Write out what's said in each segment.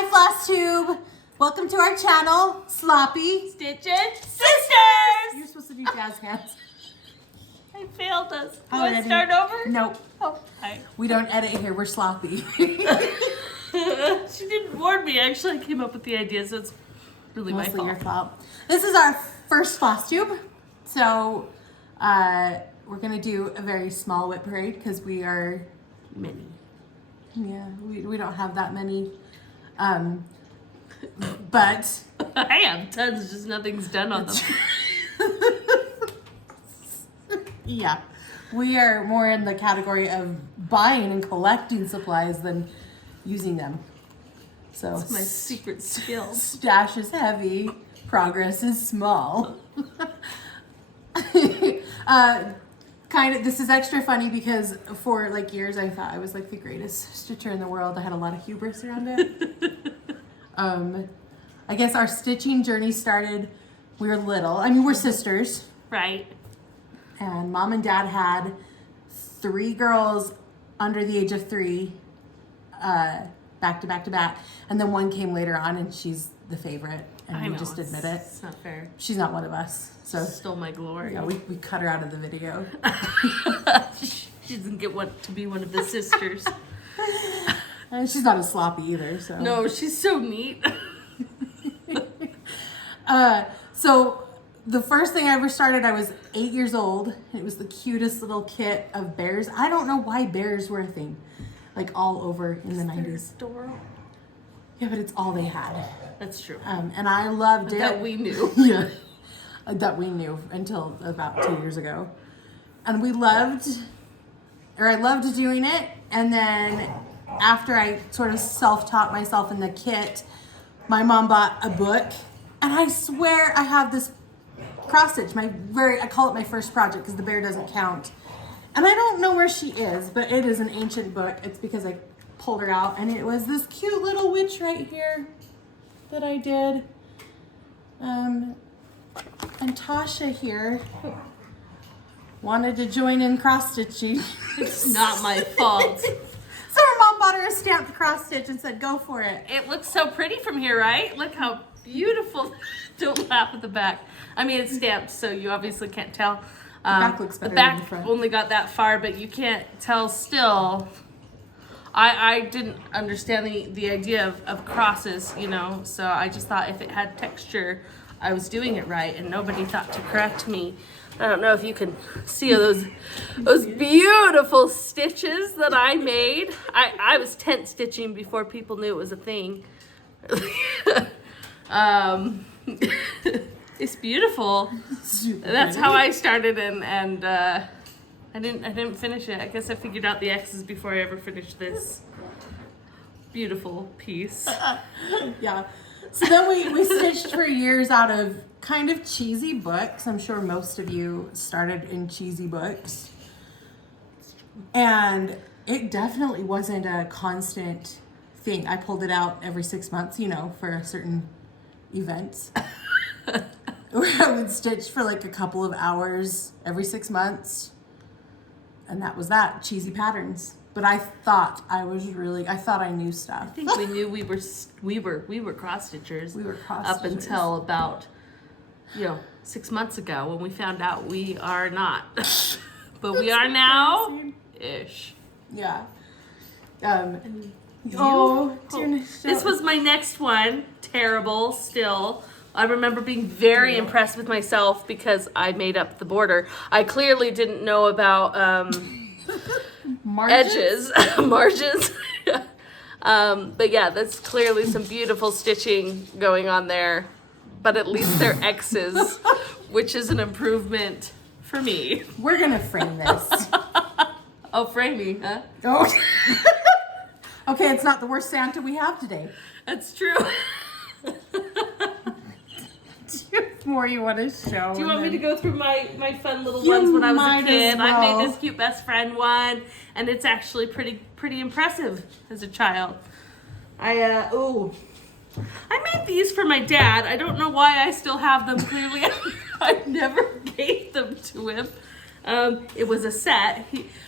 Hi, Flosstube. Welcome to our channel, Sloppy Stitches Sisters. You're supposed to do jazz hands. I failed us. Do Already. I start over? Nope. Oh, hi. We don't edit here. We're sloppy. She didn't warn me. Actually, I came up with the idea, so it's really my Mostly fault. your fault. This is our first Flosstube, so we're gonna do a very small WIP parade because we are Many. yeah we don't have that many, but I have tons, just nothing's done on them. yeah, we are more in the category of buying and collecting supplies than using them. So It's my secret skill. stash is heavy, progress is small. This is extra funny because for like years I thought I was like the greatest stitcher in the world. I had a lot of hubris around it. I guess our stitching journey started, we were little. I mean, we're sisters. Right. And mom and dad had 3 girls under the age of 3, back to back to back. And then one came later on and she's the favorite. And I we know, just admit it. It's not fair. She's not one of us. So Stole my glory. yeah, we cut her out of the video. She doesn't get to be one of the sisters. And she's not as sloppy either. So No, she's so neat. So the first thing I ever started, I was 8 years old. It was the cutest little kit of bears. I don't know why bears were a thing, like all over in the 90s. Adorable. Yeah, but it's all they had. That's true. And I loved it. That we knew. Yeah, that we knew until about 2 years ago. And I loved doing it. And then after I sort of self-taught myself in the kit, my mom bought a book. And I swear I have this cross stitch, I call it my first project because the bear doesn't count. And I don't know where she is, but it is an ancient book. It's because I pulled her out, and it was this cute little witch right here that I did. And Toshia here wanted to join in cross stitching. It's not my fault. So her mom bought her a stamped cross stitch and said, "Go for it." It looks so pretty from here, right? Look how beautiful. Don't laugh at the back. I mean, it's stamped, so you obviously can't tell. The back looks better The back than the front. only got that far, but you can't tell still. I didn't understand the idea of crosses, so I just thought if it had texture, I was doing it right, and nobody thought to correct me. I don't know if you can see those beautiful stitches that I made. I was tent stitching before people knew it was a thing. It's beautiful. That's how I started, and I didn't finish it. I guess I figured out the X's before I ever finished this beautiful piece. Yeah. So then we stitched for years out of kind of cheesy books. I'm sure most of you started in cheesy books. And it definitely wasn't a constant thing. I pulled it out every 6 months, for certain events. Where I would stitch for like a couple of hours every 6 months. And that was that, cheesy patterns. But I thought I knew stuff. I think we knew we were cross stitchers. We were cross up stitchers. until about 6 months ago when we found out we are not. But we are now ish. Yeah. This was my next one. Terrible still. I remember being very impressed with myself because I made up the border. I clearly didn't know about edges, margins. But yeah, that's clearly some beautiful stitching going on there. But at least they're X's, which is an improvement for me. We're gonna frame this. Oh, framing, huh? Oh. Okay, it's not the worst Santa we have today. That's true. More you want to show? Do you want me to go through my fun little ones when I was a kid? I made this cute best friend one, and it's actually pretty impressive as a child. I made these for my dad. I don't know why I still have them. Clearly, I never gave them to him. It was a set.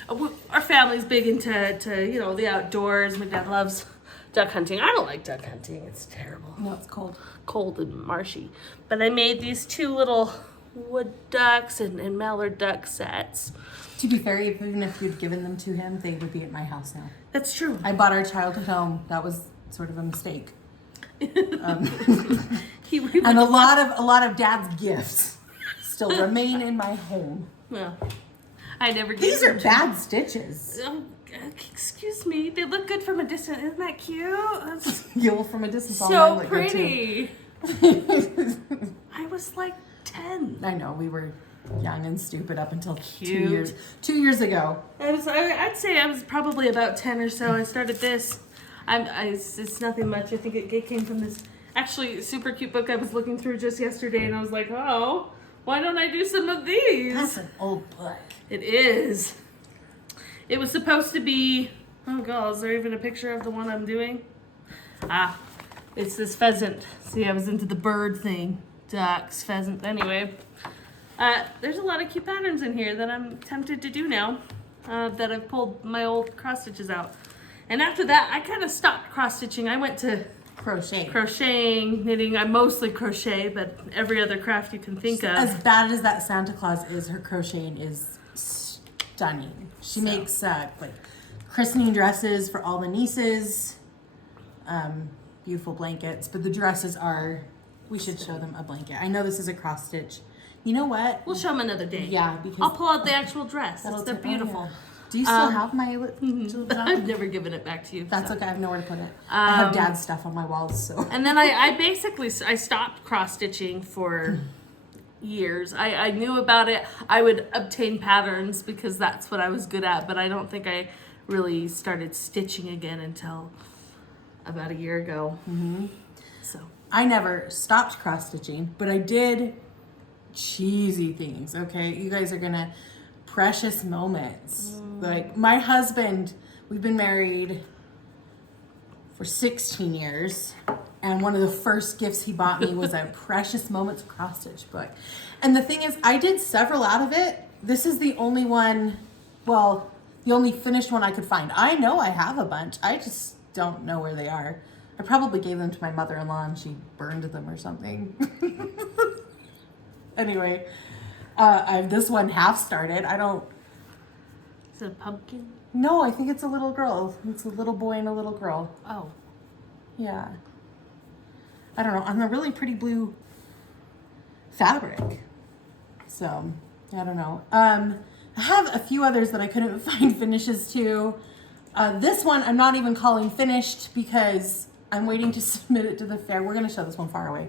Our family's big into the outdoors. My dad loves duck hunting. I don't like duck hunting. It's terrible. No, it's cold. Cold and marshy. But I made these 2 little wood ducks and mallard duck sets. To be fair, even if you'd given them to him, they would be at my house now. That's true. I bought our childhood home. That was sort of a mistake. And a lot of Dad's gifts still remain in my home. Well, I never gave These are them to bad stitches. Oh, excuse me. They look good from a distance. Isn't that cute? That's You'll from a distance. all so mine look good, pretty. too. I was like 10. I know, we were young and stupid up until Cute. 2 years ago. I'd say I was probably about 10 or so. I started this. It's nothing much. I think it came from this actually super cute book I was looking through just yesterday, and I was like, oh, why don't I do some of these? That's an old book. It is. It was supposed to be, oh god, is there even a picture of the one I'm doing? Ah, it's this pheasant. See, I was into the bird thing. Ducks, pheasant, anyway. There's a lot of cute patterns in here that I'm tempted to do now, that I've pulled my old cross stitches out. And after that, I kind of stopped cross stitching. I went to crocheting, knitting. I mostly crochet, but every other craft you can think of. As bad as that Santa Claus is, her crocheting is stunning. She makes like christening dresses for all the nieces, beautiful blankets, but the dresses are, we should show them a blanket. I know this is a cross stitch. You know what? We'll show them another day. Yeah, because I'll pull out the actual dress. They're take- beautiful. oh, yeah. Do you still have my I've never given it back to you. That's so. okay, I have nowhere to put it. I have Dad's stuff on my walls, so. And then I basically, I stopped cross stitching for years. I knew about it. I would obtain patterns because that's what I was good at, but I don't think I really started stitching again until about a year ago. Mm-hmm. So I never stopped cross stitching, but I did cheesy things, okay? You guys are gonna, precious moments. Like my husband, we've been married for 16 years, and one of the first gifts he bought me was a Precious Moments cross stitch book. And the thing is, I did several out of it. This is the only one, well, the only finished one I could find. I know I have a bunch. I just don't know where they are. I probably gave them to my mother-in-law and she burned them or something. Anyway, I have this one half started. I don't. is it a pumpkin? No, I think it's a little girl. It's a little boy and a little girl. Oh, Yeah. I don't know. On a really pretty blue fabric. So, I don't know. I have a few others that I couldn't find finishes to. This one I'm not even calling finished because I'm waiting to submit it to the fair. We're going to show this one far away.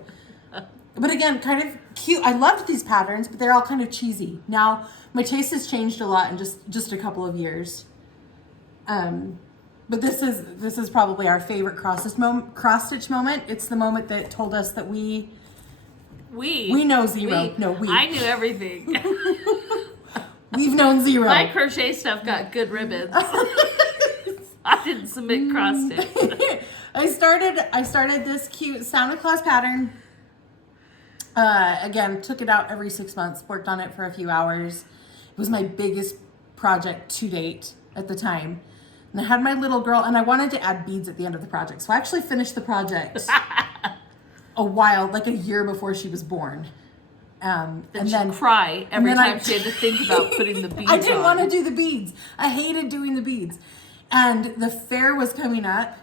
But again, kind of cute. I loved these patterns, but they're all kind of cheesy. Now, my taste has changed a lot in just a couple of years. But this is probably our favorite cross stitch moment. It's the moment that told us that we know zero. No, we. I knew everything. We've known zero. My crochet stuff got good ribbons. I didn't submit cross stitch. I started this cute Santa Claus pattern. Again, took it out every 6 months, worked on it for a few hours. It was my biggest project to date at the time. And I had my little girl, and I wanted to add beads at the end of the project. So I actually finished the project like a year before she was born. And then cry every time she had to think about putting the beads on. I didn't want to do the beads. I hated doing the beads. And the fair was coming up,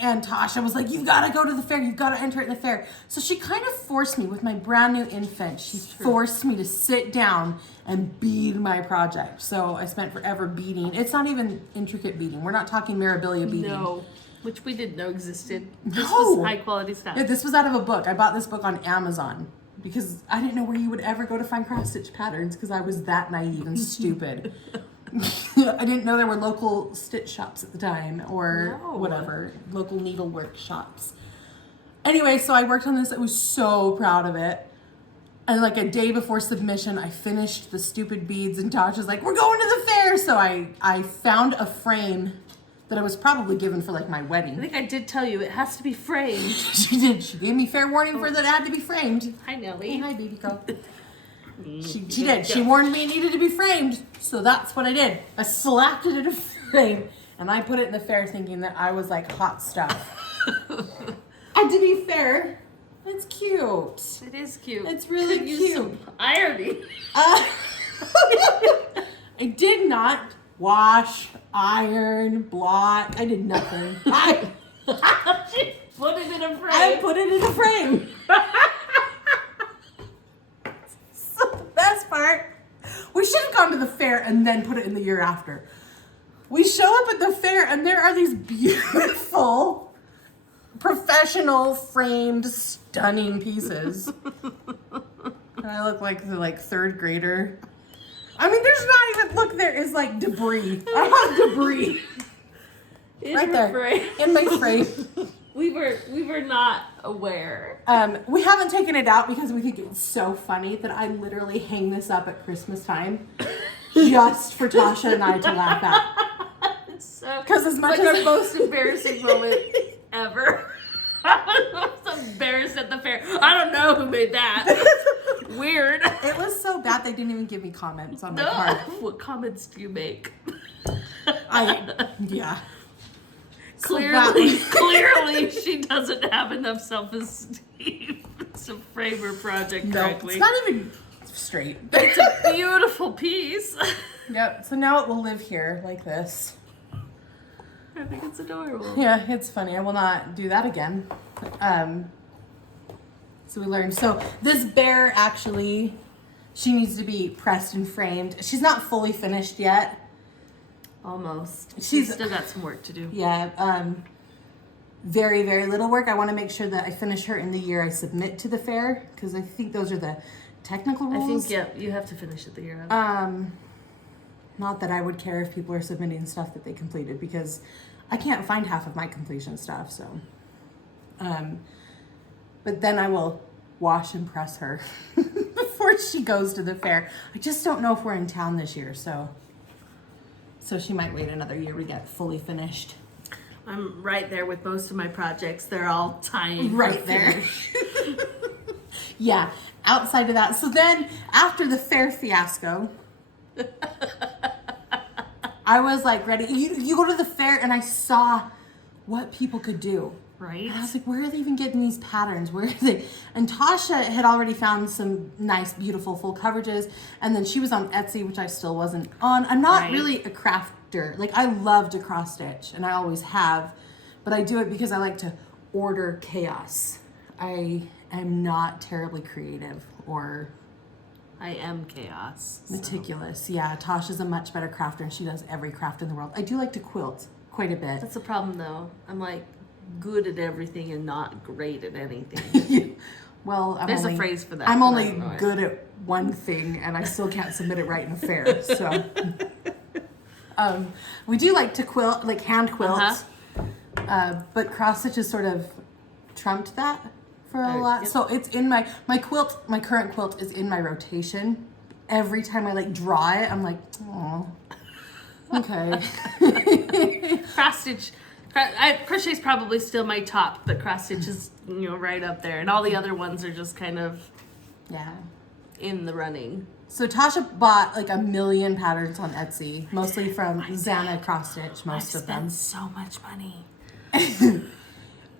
and Toshia was like, you've got to go to the fair. You've got to enter it in the fair. So she kind of forced me with my brand new infant. She forced me to sit down and bead my project. So I spent forever beading. It's not even intricate beading. We're not talking Mirabilia beading. No, which we didn't know existed. This No. was high quality stuff. Yeah, this was out of a book. I bought this book on Amazon because I didn't know where you would ever go to find cross stitch patterns because I was that naive and stupid. I didn't know there were local stitch shops at the time or whatever, local needlework shops. Anyway, so I worked on this. I was so proud of it. And like a day before submission, I finished the stupid beads and Tasha's like, we're going to the fair. So I found a frame that I was probably given for like my wedding. I think I did tell you it has to be framed. She did. She gave me fair warning for that it had to be framed. Hi, Nellie. Hey, hi, baby girl. She did. She warned me it needed to be framed, so that's what I did. I slapped it in a frame, And I put it in the fair thinking that I was like hot stuff. And to be fair, it's cute. It is cute. It's really Could use cute. some irony. I did not wash, iron, blot. I did nothing. I Put it in a frame. I put it in a frame. So the best part, we should have gone to the fair and then put it in the year after. We show up at the fair and there are these beautiful, professional, framed, stunning pieces. And I look like the third grader. I mean, there's not even, look, there is like debris. I have debris. Right there. Frame. In my frame. We were not aware. We haven't taken it out because we think it's so funny that I literally hang this up at Christmas time just for Tasha and I to laugh at. It's so, Because as much like as our most embarrassing moment ever. I was embarrassed at the fair. I don't know who made that. Weird. it was so bad they didn't even give me comments on my No. card. What comments do you make? Yeah. Clearly, she doesn't have enough self-esteem to frame her project No, correctly. it's not even straight. It's a beautiful piece. Yep. So now it will live here like this. I think it's adorable. Yeah, it's funny. I will not do that again. So we learned. So this bear actually, she needs to be pressed and framed. She's not fully finished yet. Almost. She's still got some work to do. Yeah. Very, very little work. I want to make sure that I finish her in the year I submit to the fair because I think those are the technical rules. I think, yeah, you have to finish it the year. Not that I would care if people are submitting stuff that they completed because I can't find half of my completion stuff. So, but then I will wash and press her before she goes to the fair. I just don't know if we're in town this year, so she might wait another year to get fully finished. I'm right there with most of my projects. They're all tying Right there. Yeah, outside of that. So then after the fair fiasco, I was like ready. You go to the fair and I saw what people could do. Right. And I was like, where are they even getting these patterns? Where are they? And Tasha had already found some nice, beautiful full coverages. And then she was on Etsy, which I still wasn't on. I'm not really a crafter. Like, I love to cross stitch, and I always have. But I do it because I like to order chaos. I am not terribly creative or I am chaos. meticulous. Yeah, Tasha's a much better crafter, and she does every craft in the world. I do like to quilt quite a bit. That's the problem, though. I'm like good at everything and not great at anything. Well, There's a phrase for that. I'm but I only don't know it. good at one thing, and I still can't submit it right in a fair. So, we do like to quilt, like hand quilt, but cross stitch has sort of trumped that for a lot. Yep. So it's in my quilt. My current quilt is in my rotation. Every time I like draw it, I'm like, oh, okay. Cross stitch. Crochet's probably still my top, but cross stitch is right up there, and all the other ones are just kind of Yeah. in the running. So Tasha bought like 1 million patterns on Etsy, mostly from Xana Cross Stitch, most of them. So much money.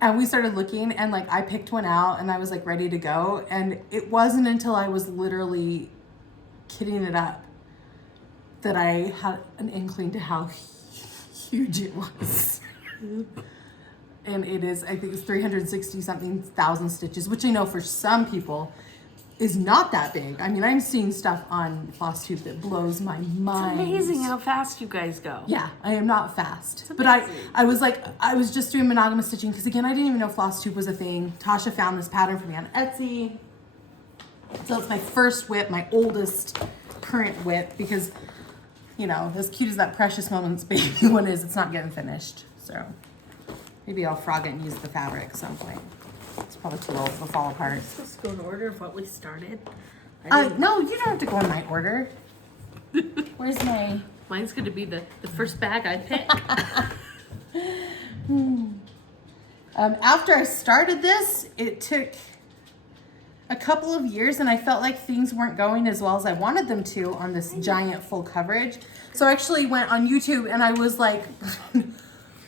And we started looking, and like I picked one out, and I was like ready to go. And it wasn't until I was literally kitting it up that I had an inkling to how huge it was. And it is, I think it's 360 something thousand stitches, which I know for some people is not that big. I mean, I'm seeing stuff on Flosstube that blows my mind. It's amazing how fast you guys go. Yeah, I am not fast. But amazing. I was like, I was just doing monogamous stitching because again, I didn't even know Flosstube was a thing. Tasha found this pattern for me on Etsy. So it's my first WIP, my oldest current WIP, because, as cute as that Precious Moments baby one is, it's not getting finished. So maybe I'll frog it and use the fabric at some point. It's probably too old, it'll fall apart. Let's go in order of what we started. No, you don't have to go in my order. Where's my... Mine's going to be the first bag I pick. After I started this, it took a couple of years, and I felt like things weren't going as well as I wanted them to on this giant full coverage. So I actually went on YouTube and I was like,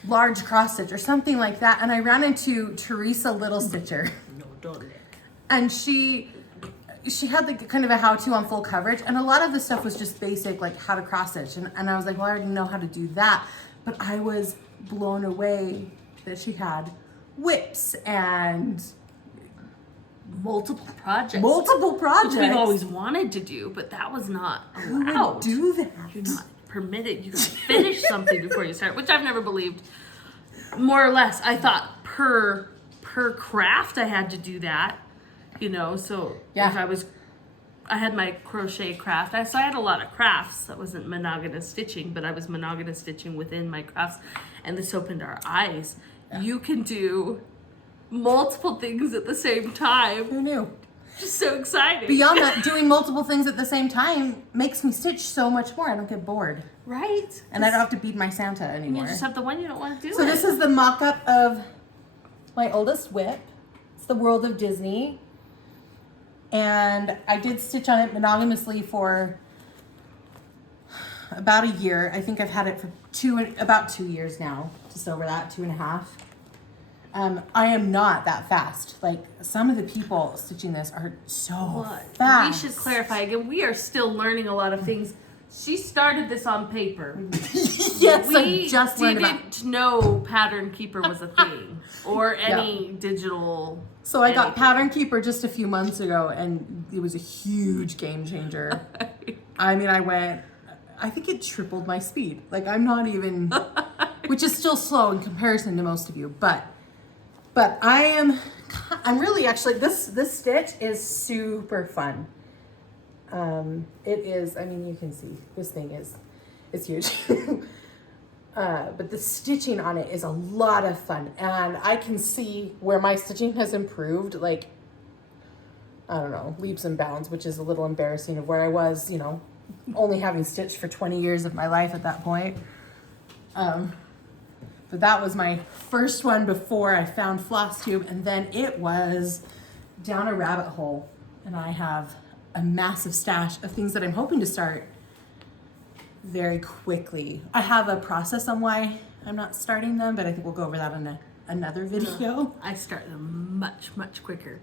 large cross stitch or something like that, and I ran into Teresa Little Stitcher. No, don't. And she had like kind of a how-to on full coverage, and a lot of the stuff was just basic, like how to cross stitch, and I was like, well, I already know how to do that. But I was blown away that she had whips and multiple projects. Which we've always wanted to do, but that was not allowed. Who would do that? You're not permitted. You gotta finish something before you start, which I've never believed. More or less, I thought per craft I had to do that, you know. So Yeah. if I had my crochet craft. So I had a lot of crafts that wasn't monogamous stitching, but I was monogamous stitching within my crafts, and this opened our eyes. Yeah. You can do multiple things at the same time. Who knew? Just so exciting. Beyond that, doing multiple things at the same time makes me stitch so much more. I don't get bored. Right. And I don't have to beat my Santa anymore. You just have the one you don't want to do. So this is the mock-up of my oldest WIP. It's the World of Disney. And I did stitch on it monogamously for about a year. I think I've had it for about 2 years now. Just over that, 2.5. I am not that fast. Like, some of the people stitching this are so fast. We should clarify again. We are still learning a lot of things. She started this on paper. Yes, we I just learned about didn't know Pattern Keeper was a thing or any digital. So I got Pattern Keeper just a few months ago, and it was a huge game changer. I mean, I think it tripled my speed. Like, I'm not even, which is still slow in comparison to most of you, but I'm really actually, this stitch is super fun. It is, I mean, you can see this thing it's huge. But the stitching on it is a lot of fun, and I can see where my stitching has improved, like, I don't know, leaps and bounds, which is a little embarrassing of where I was, you know, only having stitched for 20 years of my life at that point. But that was my first one before I found Flosstube, and then it was down a rabbit hole, and I have a massive stash of things that I'm hoping to start very quickly. I have a process on why I'm not starting them, but I think we'll go over that in another video. I start them much, much quicker.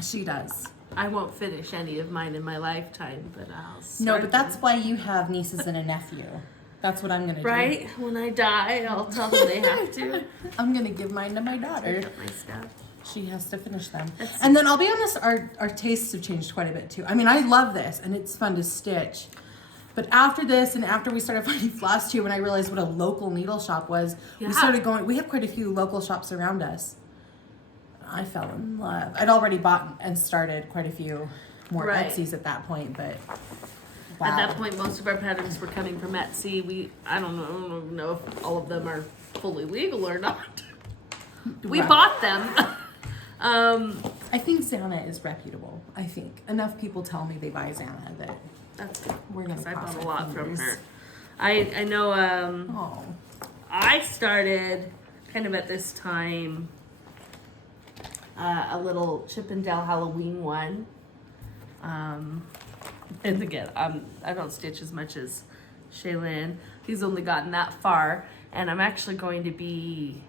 She does. I won't finish any of mine in my lifetime, but I'll start. No, but that's why you have nieces and a nephew. That's what I'm going to do. Right? When I die, I'll tell them they have to. I'm going to give mine to my daughter. Pick up my stuff. She has to finish them. And then I'll be honest, our tastes have changed quite a bit too. I mean, I love this and it's fun to stitch. But after this and after we started finding Flosstube and I realized what a local needle shop was, we started going, we have quite a few local shops around us. I fell in love. I'd already bought and started quite a few more Etsy's at that point, but wow. At that point, most of our patterns were coming from Etsy. I don't know if all of them are fully legal or not. We bought them. I think Santa is reputable. I think enough people tell me they buy Santa that that's good. We're gonna. I bought a lot from her. I know. I started kind of at this time a little Chippendale Halloween one. And again, I don't stitch as much as Shae. He's only gotten that far, and I'm actually going to be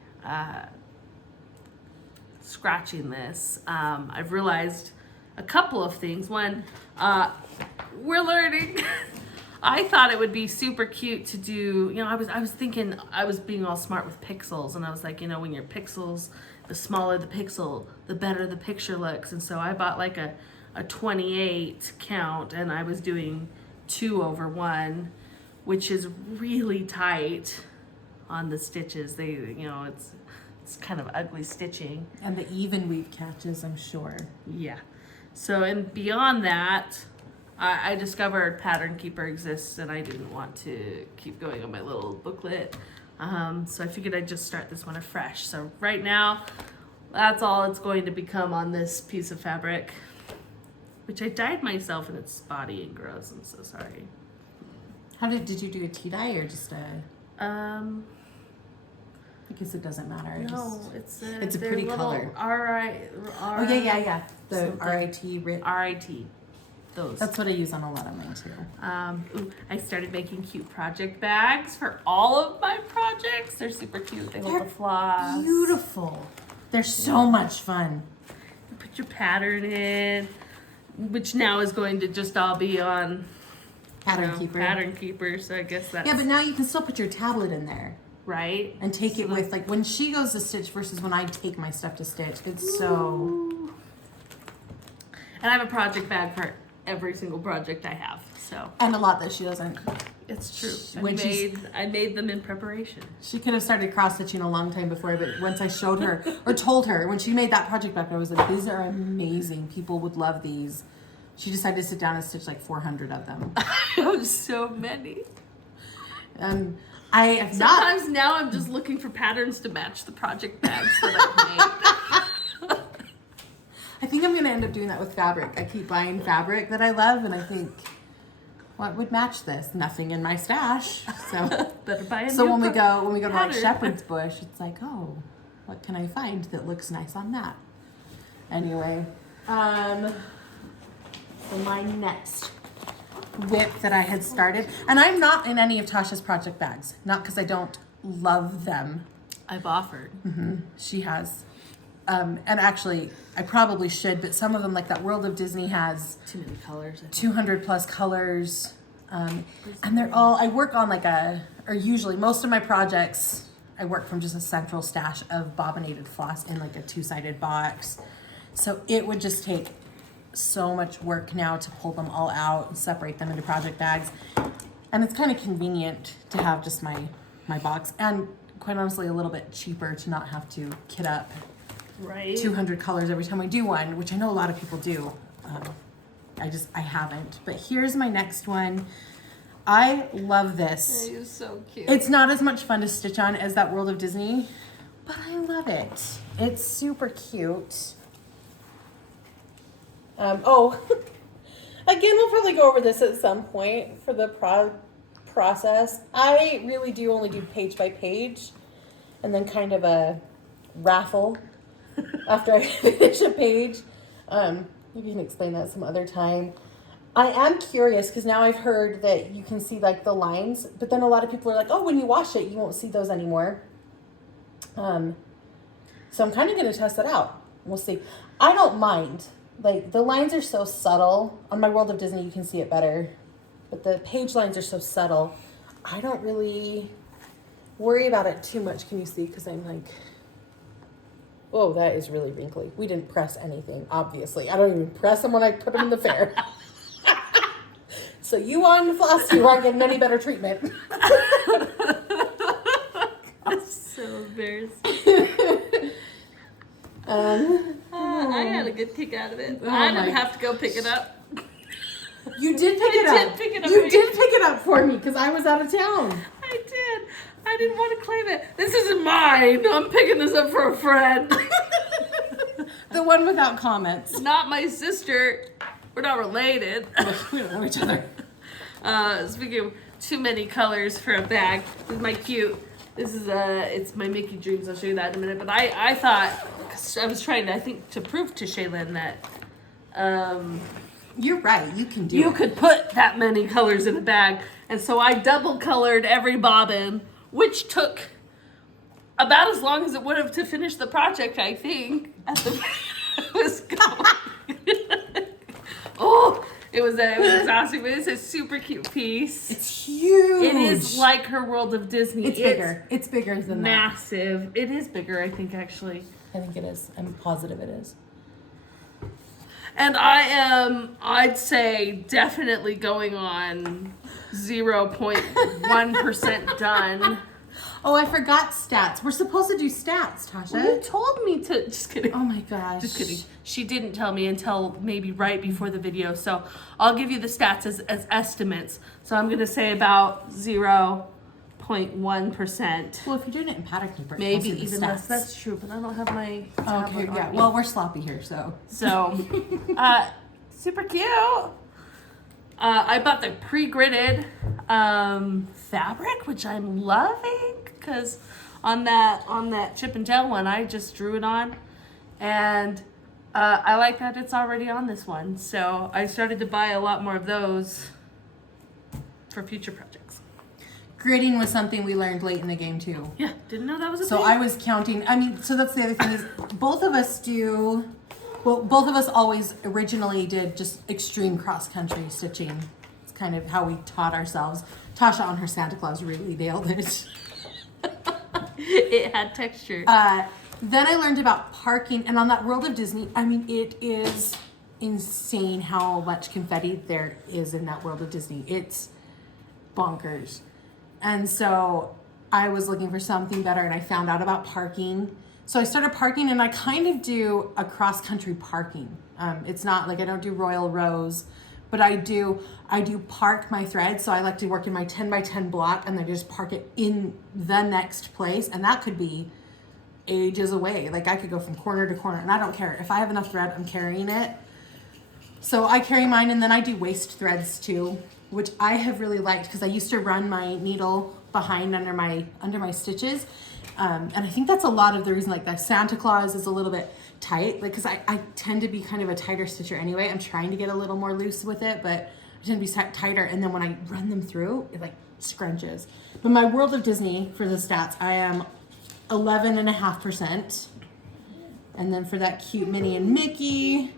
scratching this. I've realized a couple of things. One, we're learning. I thought it would be super cute to do, I was thinking I was being all smart with pixels, and I was like, when your pixels, the smaller the pixel, the better the picture looks. And so I bought like a 28 count, and I was doing 2/1, which is really tight on the stitches. They, it's kind of ugly stitching. And the even weave catches, I'm sure. Yeah. So, and beyond that, I discovered Pattern Keeper exists, and I didn't want to keep going on my little booklet. So I figured I'd just start this one afresh. So right now, that's all it's going to become on this piece of fabric, which I dyed myself, and it's spotty and gross. I'm so sorry. How did you do a tea dye or just a? I guess it doesn't matter. No, it's a pretty color. Oh yeah. The something. RIT. RIT. Those. That's what I use on a lot of mine too. I started making cute project bags for all of my projects. They're super cute. They hold the floss. Beautiful. They're so much fun. You put your pattern in, which now is going to just all be on Pattern keeper. Pattern keeper. So I guess that's Yeah, but now you can still put your tablet in there. right. And take it with, like, when she goes to stitch versus when I take my stuff to stitch. It's so... And I have a project bag for every single project I have. So And a lot that she doesn't. it's true. When I made them in preparation. She could have started cross-stitching a long time before, but once I showed her, or told her, when she made that project bag, I was like, these are amazing. People would love these. She decided to sit down and stitch like 400 of them. I have so many. I have not... Sometimes now I'm just looking for patterns to match the project bags that I've made. I think I'm going to end up doing that with fabric. I keep buying fabric that I love, and I think, what would match this? Nothing in my stash. So, Better buy a so new when we go to like pattern. Shepherd's Bush, it's like, oh, what can I find that looks nice on that? Anyway, so my next WIP that I had started, and I'm not in any of Tasha's project bags, not because I don't love them. I've offered. She has. And actually, I probably should, but some of them, like that World of Disney, has Too many colors. 200 plus colors. And they're all, I work on or usually most of my projects, I work from just a central stash of bobbinated floss in like a 2-sided box. So it would just take so much work now to pull them all out and separate them into project bags. And it's kind of convenient to have just my box, and quite honestly, a little bit cheaper to not have to kit up Right. 200 colors every time I do one, which I know a lot of people do. I haven't. But here's my next one. I love this. It is so cute. It's not as much fun to stitch on as that World of Disney, but I love it. It's super cute. Again, we'll probably go over this at some point for the process. I really do only do page by page, and then kind of a raffle after I finish a page. Maybe you can explain that some other time. I am curious because now I've heard that you can see like the lines, but then a lot of people are like, oh, when you wash it, you won't see those anymore. So I'm kind of going to test that out. We'll see. I don't mind. Like, the lines are so subtle. On my World of Disney, you can see it better. But the page lines are so subtle. I don't really worry about it too much. Can you see? Because I'm like... Oh, that is really wrinkly. We didn't press anything, obviously. I don't even press them when I put them in the fair. So you on Flosstube aren't getting any better treatment. That's so embarrassing. I had a good kick out of it. I didn't have to go pick it up. You did pick it up. did pick it up. You did pick it up for me because I was out of town. I did. I didn't want to claim it. This isn't mine. I'm picking this up for a friend. The one without comments. Not my sister. We're not related. We don't know each other. Speaking of too many colors for a bag, this is my cute. This is it's my Mickey Dreams. I'll show you that in a minute. But I thought, cause I was trying to, I think, to prove to Shaylin that You're right. You can do you it. could put that many colors in a bag, and so I double colored every bobbin, which took about as long as it would have to finish the project, I think. At the it was going. Oh, it was exhausting, but it's a super cute piece. It's huge. It is like her World of Disney. It's bigger. It's bigger than that. Massive. It is bigger, I think, actually. I think it is. I'm positive it is. And I am, I'd say, definitely going on 0.1% done. Oh, I forgot stats. We're supposed to do stats, Tasha. Well, you told me to. Just kidding. Oh my gosh. Just kidding. She didn't tell me until maybe right before the video. So I'll give you the stats as estimates. So I'm going to say about 0.1%. Well, if you're doing it in pattern keeper, Maybe it's even less. That's true, but I don't have my tablet Okay, yeah. on. Well, we're sloppy here, so. So, super cute. I bought the pre-gridded fabric, which I'm loving because on that chip and tail one. I just drew it on, and I like that it's already on this one. So I started to buy a lot more of those for future projects. Gridding was something we learned late in the game too. Yeah, didn't know that was a So thing. I was counting. I mean, so that's the other thing is both of us do. Well, both of us always originally did just extreme cross country stitching. It's kind of how we taught ourselves. Tasha on her Santa Claus really nailed it. It had texture. Then I learned about parking, and on that World of Disney, I mean, it is insane how much confetti there is in that World of Disney. It's bonkers. And so I was looking for something better, and I found out about parking. So I started parking, and I kind of do a cross-country parking. It's not like I don't do Royal Rows, but I do park my thread. So I like to work in my 10 by 10 block, and then just park it in the next place, and that could be ages away. Like I could go from corner to corner, and I don't care. If I have enough thread, I'm carrying it. So I carry mine, and then I do waist threads too, which I have really liked because I used to run my needle behind under my stitches. And I think that's a lot of the reason, like that Santa Claus is a little bit tight, like, cause I tend to be kind of a tighter stitcher anyway. I'm trying to get a little more loose with it, but I tend to be tighter. And then when I run them through, it like scrunches. But my World of Disney for the stats, I am 11.5%. And then for that cute Minnie and Mickey,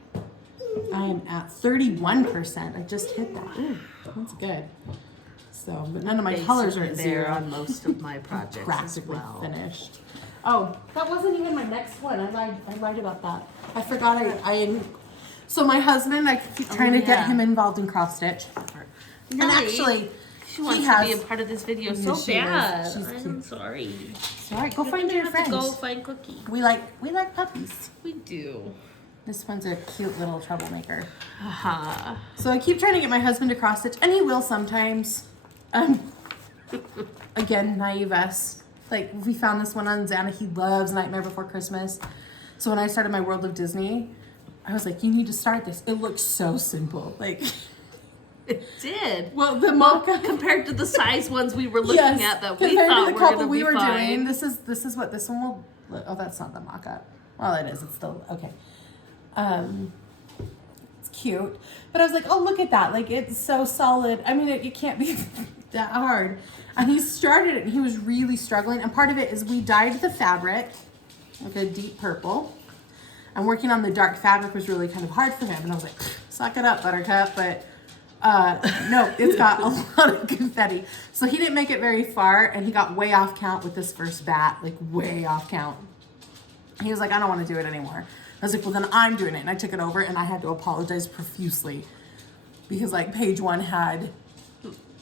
I am at 31%. I just hit that. Ooh, that's good. So, but none of my colors are at there zero. on most of my projects as Practically well. finished. Oh, that wasn't even my next one. I lied about that. I forgot so my husband, I keep trying to get him involved in cross stitch. No, and actually, she wants to be a part of this video so she bad. is. She's I'm cute. sorry. It's all right, go find your have friends. to go find Cookie. We like puppies. We do. This one's a cute little troublemaker. Haha. So I keep trying to get my husband to cross stitch, and he will sometimes. Again, naive us. Like, we found this one on Xana. He loves Nightmare Before Christmas. So when I started my World of Disney, I was like, you need to start this. It looks so simple. Like, It did. well, the mock-up Compared to the size ones we were looking at that we compared thought to the were couple going to we be were fine. doing, this is what this one will. Oh, that's not the mock-up. Well, it is. It's still okay. It's cute, but I was like, oh, look at that! Like, it's so solid. I mean, it can't be that hard. And he started it, and he was really struggling. And part of it is we dyed the fabric like a deep purple. And working on the dark fabric was really kind of hard for him. And I was like, suck it up, Buttercup. But no, it's got a lot of confetti. So he didn't make it very far, and he got way off count with this first bat, like way off count. He was like, I don't want to do it anymore. I was like, well, then I'm doing it. And I took it over, and I had to apologize profusely because like page one had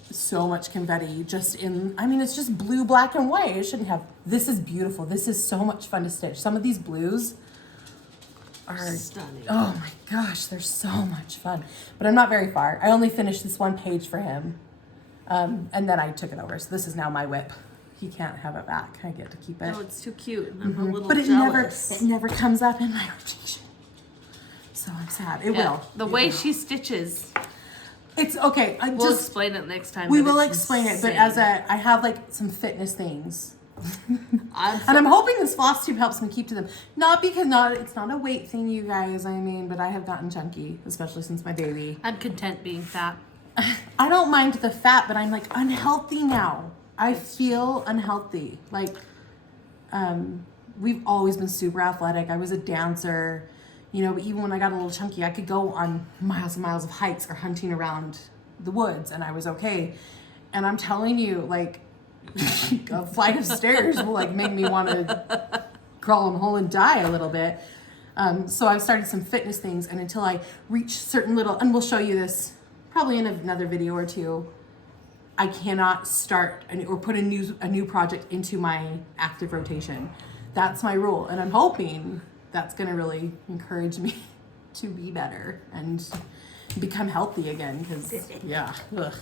so much confetti just in, I mean, it's just blue, black, and white. It shouldn't have. This is beautiful. This is so much fun to stitch. Some of these blues are Stunning. Oh my gosh, they're so much fun. But I'm not very far. I only finished this one page for him. And then I took it over. So this is now my WIP. He can't have it back. I get to keep it. Oh, it's too cute. I'm a little But it jealous. never comes up in my rotation. So I'm sad. It will. The It way will. she stitches. It's okay. We'll explain it next time. We but will it's explain it, but insane. I have like some fitness things. I'm And I'm hoping this Flosstube helps me keep to them. Not because it's not a weight thing, you guys, I mean, but I have gotten chunky, especially since my baby. I'm content being fat. I don't mind the fat, but I'm like unhealthy now. I feel unhealthy. Like, we've always been super athletic. I was a dancer, you know, but even when I got a little chunky, I could go on miles and miles of hikes or hunting around the woods, and I was okay. And I'm telling you, like, a flight of stairs will like make me want to crawl in a hole and die a little bit. So I've started some fitness things, and until I reach certain little, and we'll show you this probably in another video or two, I cannot start or put a new project into my active rotation. That's my rule, and I'm hoping that's going to really encourage me to be better and become healthy again. Because yeah. Ugh.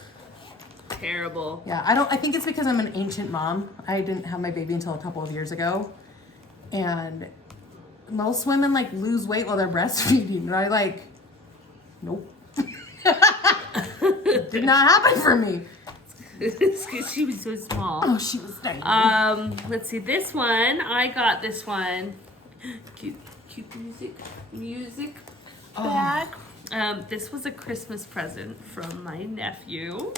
Terrible. Yeah, I think it's because I'm an ancient mom. I didn't have my baby until a couple of years ago. And most women like lose weight while they're breastfeeding. And I like, nope. Did not happen for me. Because she was so small. Oh, she was tiny. Let's see, this one, I got this one. Cute music bag. This was a Christmas present from my nephew.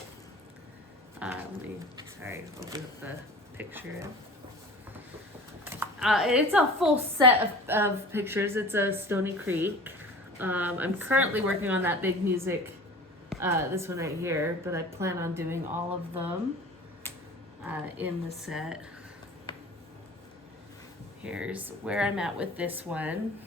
Sorry, open up the picture. It's a full set of pictures. It's a Stony Creek. I'm currently working on that big music, this one right here, but I plan on doing all of them in the set. Here's where I'm at with this one.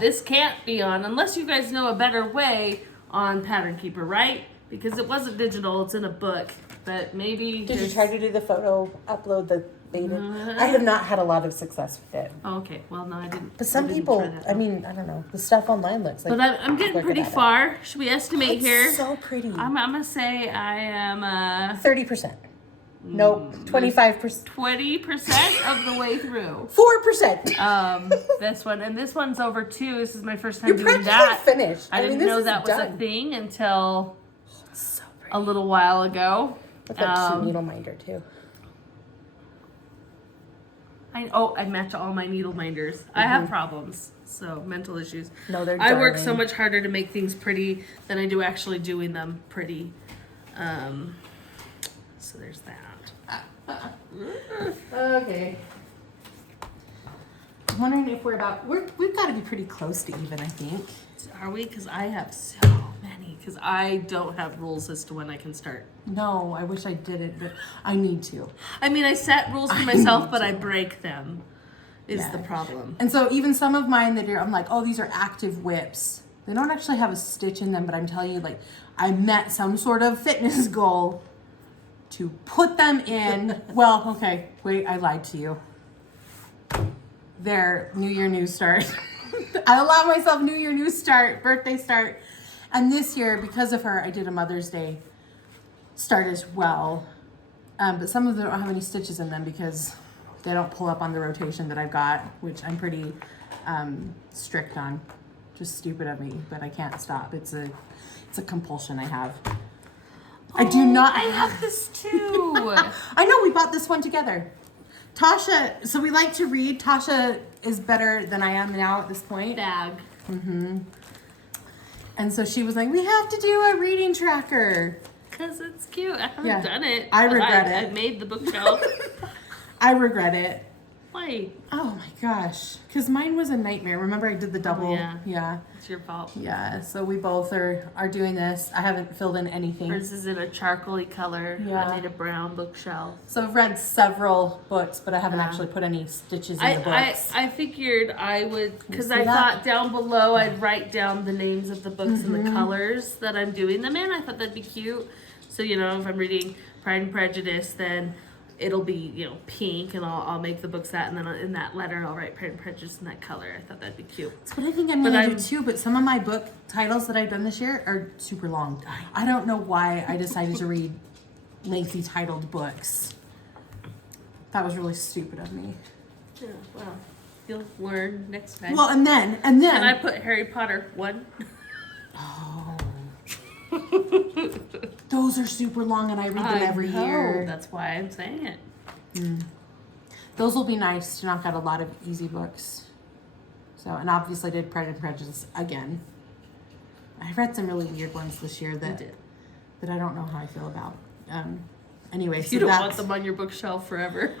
This can't be on, unless you guys know a better way, on Pattern Keeper, right? Because it wasn't digital, it's in a book, but maybe... Did you try to do the photo, upload the beta? I have not had a lot of success with it. Oh, okay, well, no, I didn't. But some people, I mean, I don't know, the stuff online looks like... But I'm getting pretty far. Should we estimate here? It's so pretty. I'm going to say I am... 30%. Nope, 25%. 20% of the way through. 4%. This one, and this one's over too. This is my first time You're doing practically that. finished. I didn't know that was a thing until a little while ago. With that cute needle minder too. I match all my needle minders. I have problems, so mental issues. No, they're I work darling. so much harder to make things pretty than I do actually doing them pretty. So there's that. Okay. I'm wondering if we've got to be pretty close to even, I think. Are we? Because I have so many. Because I don't have rules as to when I can start. No, I wish I didn't, but I need to. I mean, I set rules for myself, but I break them. Is the problem. And so even some of mine that I'm like, oh, these are active WIPs. They don't actually have a stitch in them, but I'm telling you, like, I met some sort of fitness goal to put them in. Well, okay, wait, I lied to you. There, New Year, new start. I allow myself New Year, new start, birthday start. And this year, because of her, I did a Mother's Day start as well. But some of them don't have any stitches in them because they don't pull up on the rotation that I've got, which I'm pretty strict on. Just stupid of me, but I can't stop. It's a compulsion I have. I do not. I have this too. I know, we bought this one together. Toshia, so we like to read. Toshia is better than I am now at this point. Bag. Mm-hmm. And so she was like, we have to do a reading tracker. Because it's cute. I haven't done it. I regret it. I made the bookshelf. I regret it. Why? Oh my gosh. Because mine was a nightmare. Remember I did the double? Yeah. It's your fault. Yeah, so we both are doing this. I haven't filled in anything. Hers is in a charcoaly color. Yeah. I made a brown bookshelf. So I've read several books, but I haven't actually put any stitches in the books. I figured I would, because You I see thought down below I'd write down the names of the books and the colors that I'm doing them in. I thought that'd be cute. So, you know, if I'm reading Pride and Prejudice, then it'll be, you know, pink, and I'll make the books that, and then in that letter I'll write Pride and Prejudice in that color. I thought that'd be cute. That's what I think I'm gonna do too, but some of my book titles that I've done this year are super long. I don't know why I decided to read lengthy titled books. That was really stupid of me. Yeah, well, you'll learn next time. Well, and then and I put Harry Potter 1. Oh. Those are super long, and I read them every year. That's why I'm saying it. Those will be nice to knock out a lot of easy books. So, and obviously I did Pride and Prejudice again. I read some really weird ones this year that I don't know how I feel about. Anyway, so you don't want them on your bookshelf forever.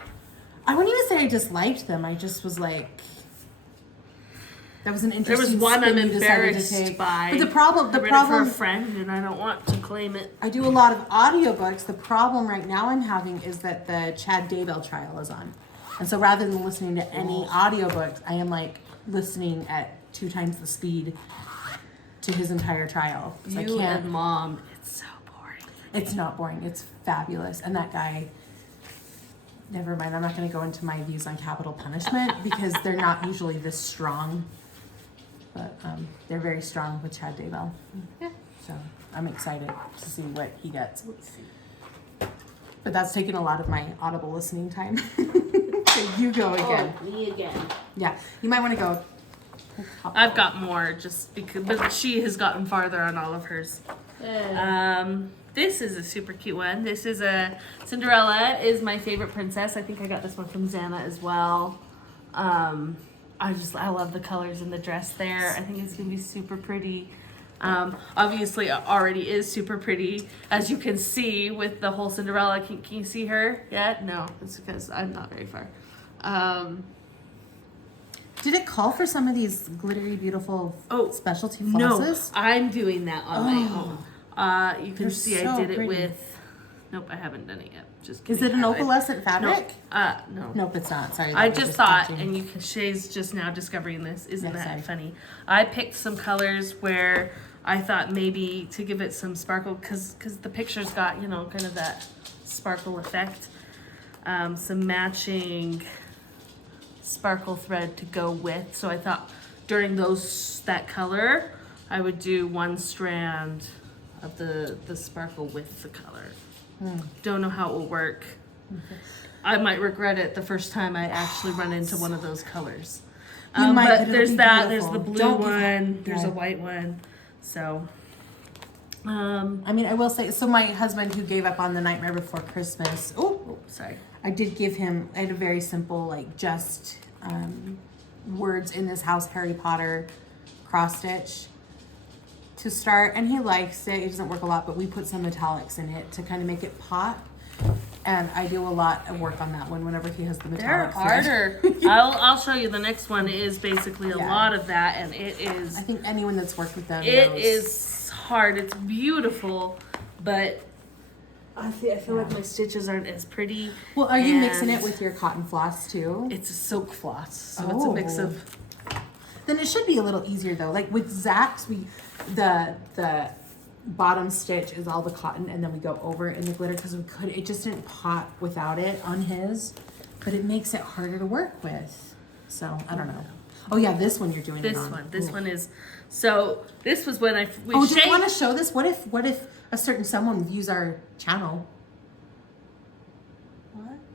I wouldn't even say I disliked them. I just was like, that was an interesting. There was one I'm spin you decided to embarrassed take. by. But the problem for a friend, and I don't want to claim it. I do a lot of audiobooks. The problem right now I'm having is that the Chad Daybell trial is on. And so rather than listening to any audiobooks, I am like listening at 2 times the speed to his entire trial. So You and Mom, it's so boring. It's not boring. It's fabulous. And that guy, never mind. I'm not going to go into my views on capital punishment because they're not usually this strong. But they're very strong with Chad Daybell. Yeah. So I'm excited to see what he gets. Let's see. But that's taken a lot of my audible listening time. So you go again. Oh, me again. Yeah, you might want to go. I've got more just because, but she has gotten farther on all of hers. this is a super cute one. This is a Cinderella is my favorite princess. I think I got this one from Xana as well. I love the colors in the dress there. I think it's gonna be super pretty. Obviously it already is super pretty, as you can see with the whole Cinderella. Can you see her yet? No, it's because I'm not very far. Did it call for some of these glittery, beautiful specialty flosses? No, I'm doing that on my own. You can see I did it with. Nope, I haven't done it yet. Just kidding. Is it an opalescent fabric? No. Nope, it's not. Sorry. I just thought, and Shae's just now discovering this. Isn't that funny? I picked some colors where I thought maybe to give it some sparkle, because the picture's got, kind of that sparkle effect. Some matching sparkle thread to go with. So I thought during that color, I would do one strand of the sparkle with the color. Don't know how it will work. I might regret it the first time I actually run into one of those colors. But there's there's the blue one, there's a white one. So, I mean, I will say, so my husband who gave up on The Nightmare Before Christmas, sorry. I did give him, I had a very simple, like, just words in this house, Harry Potter cross stitch to start, and he likes it. It doesn't work a lot, but we put some metallics in it to kind of make it pop. And I do a lot of work on that one whenever he has the metallics. They're harder. I'll show you. The next one is basically a lot of that, and it is. I think anyone that's worked with them It knows. is hard. It's beautiful, but I feel like my stitches aren't as pretty. Well, are you mixing it with your cotton floss too? It's a silk floss, so it's a mix of. Then it should be a little easier though. Like with Zach's, the bottom stitch is all the cotton, and then we go over in the glitter because it just didn't pop without it on his, but it makes it harder to work with. So I don't know. Oh yeah, this one you're doing This one is. So this was when do you want to show this? What if a certain someone views our channel?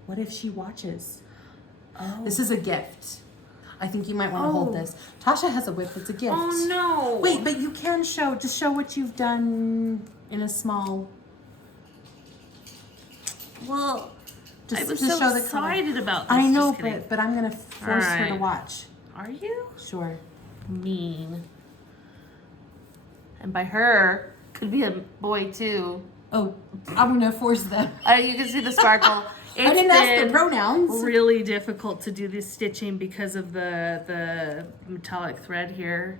What if she watches? Oh, this is a gift. I think you might want to hold this. Toshia has a WIP. It's a gift. Oh no! Wait, but you can just show what you've done in a small. Well, I was to so show the excited about this. I know, but I'm gonna force her to watch. Are you? Sure. Mean. And by her, could be a boy too. Oh, I'm gonna force them. You can see the sparkle. I didn't ask the pronouns. Really difficult to do this stitching because of the metallic thread here.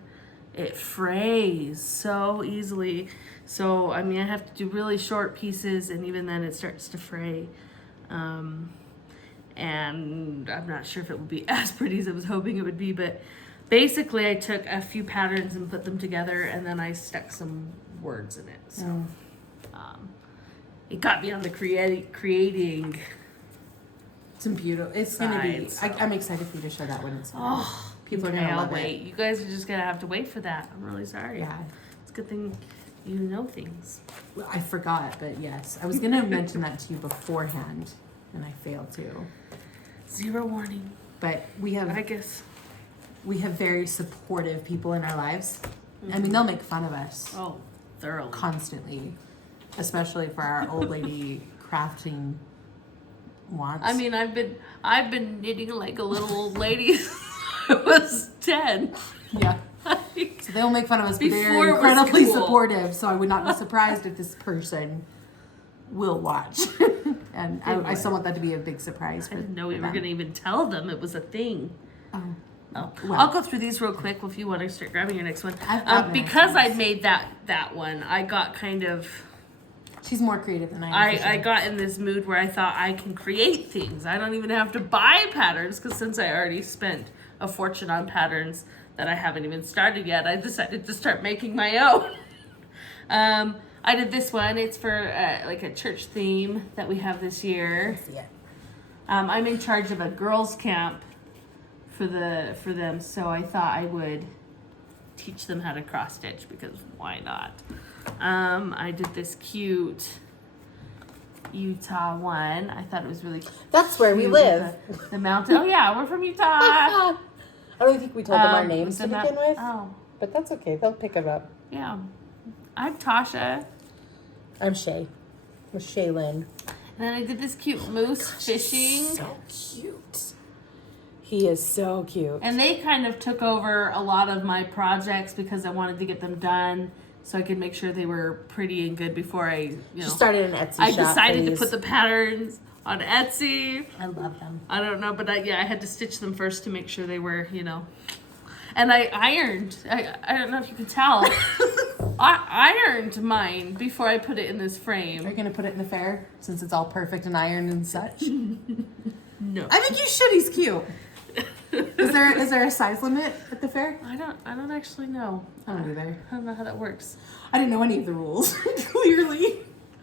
It frays so easily. So I mean, I have to do really short pieces, and even then, it starts to fray. And I'm not sure if it will be as pretty as I was hoping it would be, but basically, I took a few patterns and put them together, and then I stuck some words in it. So it got me on the creating. It's beautiful. It's gonna be. I'm excited for you to show that when it's. People are gonna love it. You guys are just gonna have to wait for that. I'm really sorry. Yeah, it's a good thing you know things. I forgot, but yes, I was gonna mention that to you beforehand, and I failed to. Zero warning. But we have. I guess. We have very supportive people in our lives. I mean, they'll make fun of us. Oh, thoroughly. Constantly, especially for our old lady crafting wants. I mean, I've been knitting like a little old lady since I was 10. Yeah. So they'll make fun of us, but they're incredibly supportive. So I would not be surprised if this person will watch. And I still want that to be a big surprise. I didn't know we were going to even tell them it was a thing. Oh. Well, I'll go through these real quick if you want to start grabbing your next one. Because I'd made that one, I got kind of... She's more creative than I am. I got in this mood where I thought I can create things. I don't even have to buy patterns, because since I already spent a fortune on patterns that I haven't even started yet, I decided to start making my own. I did this one. It's for like a church theme that we have this year. I'm in charge of a girls' camp for them, so I thought I would teach them how to cross stitch, because why not? I did this cute Utah one. I thought it was really cute. That's where we live. The mountain. Oh yeah, we're from Utah. I don't think we told them our names to begin with. Oh, but that's okay. They'll pick it up. Yeah. I'm Toshia. I'm Shae. With Shaylin. And then I did this cute moose fishing. So cute. He is so cute. And they kind of took over a lot of my projects because I wanted to get them done so I could make sure they were pretty and good before I, She started an Etsy shop. I decided to put the patterns on Etsy. I love them. I don't know, but I had to stitch them first to make sure they were, And I ironed. I don't know if you can tell. I ironed mine before I put it in this frame. Are you going to put it in the fair since it's all perfect and ironed and such? No. I think you should. He's cute. Is there a size limit at the fair? I don't actually know. I don't either. I don't know how that works. I didn't know any of the rules. Clearly.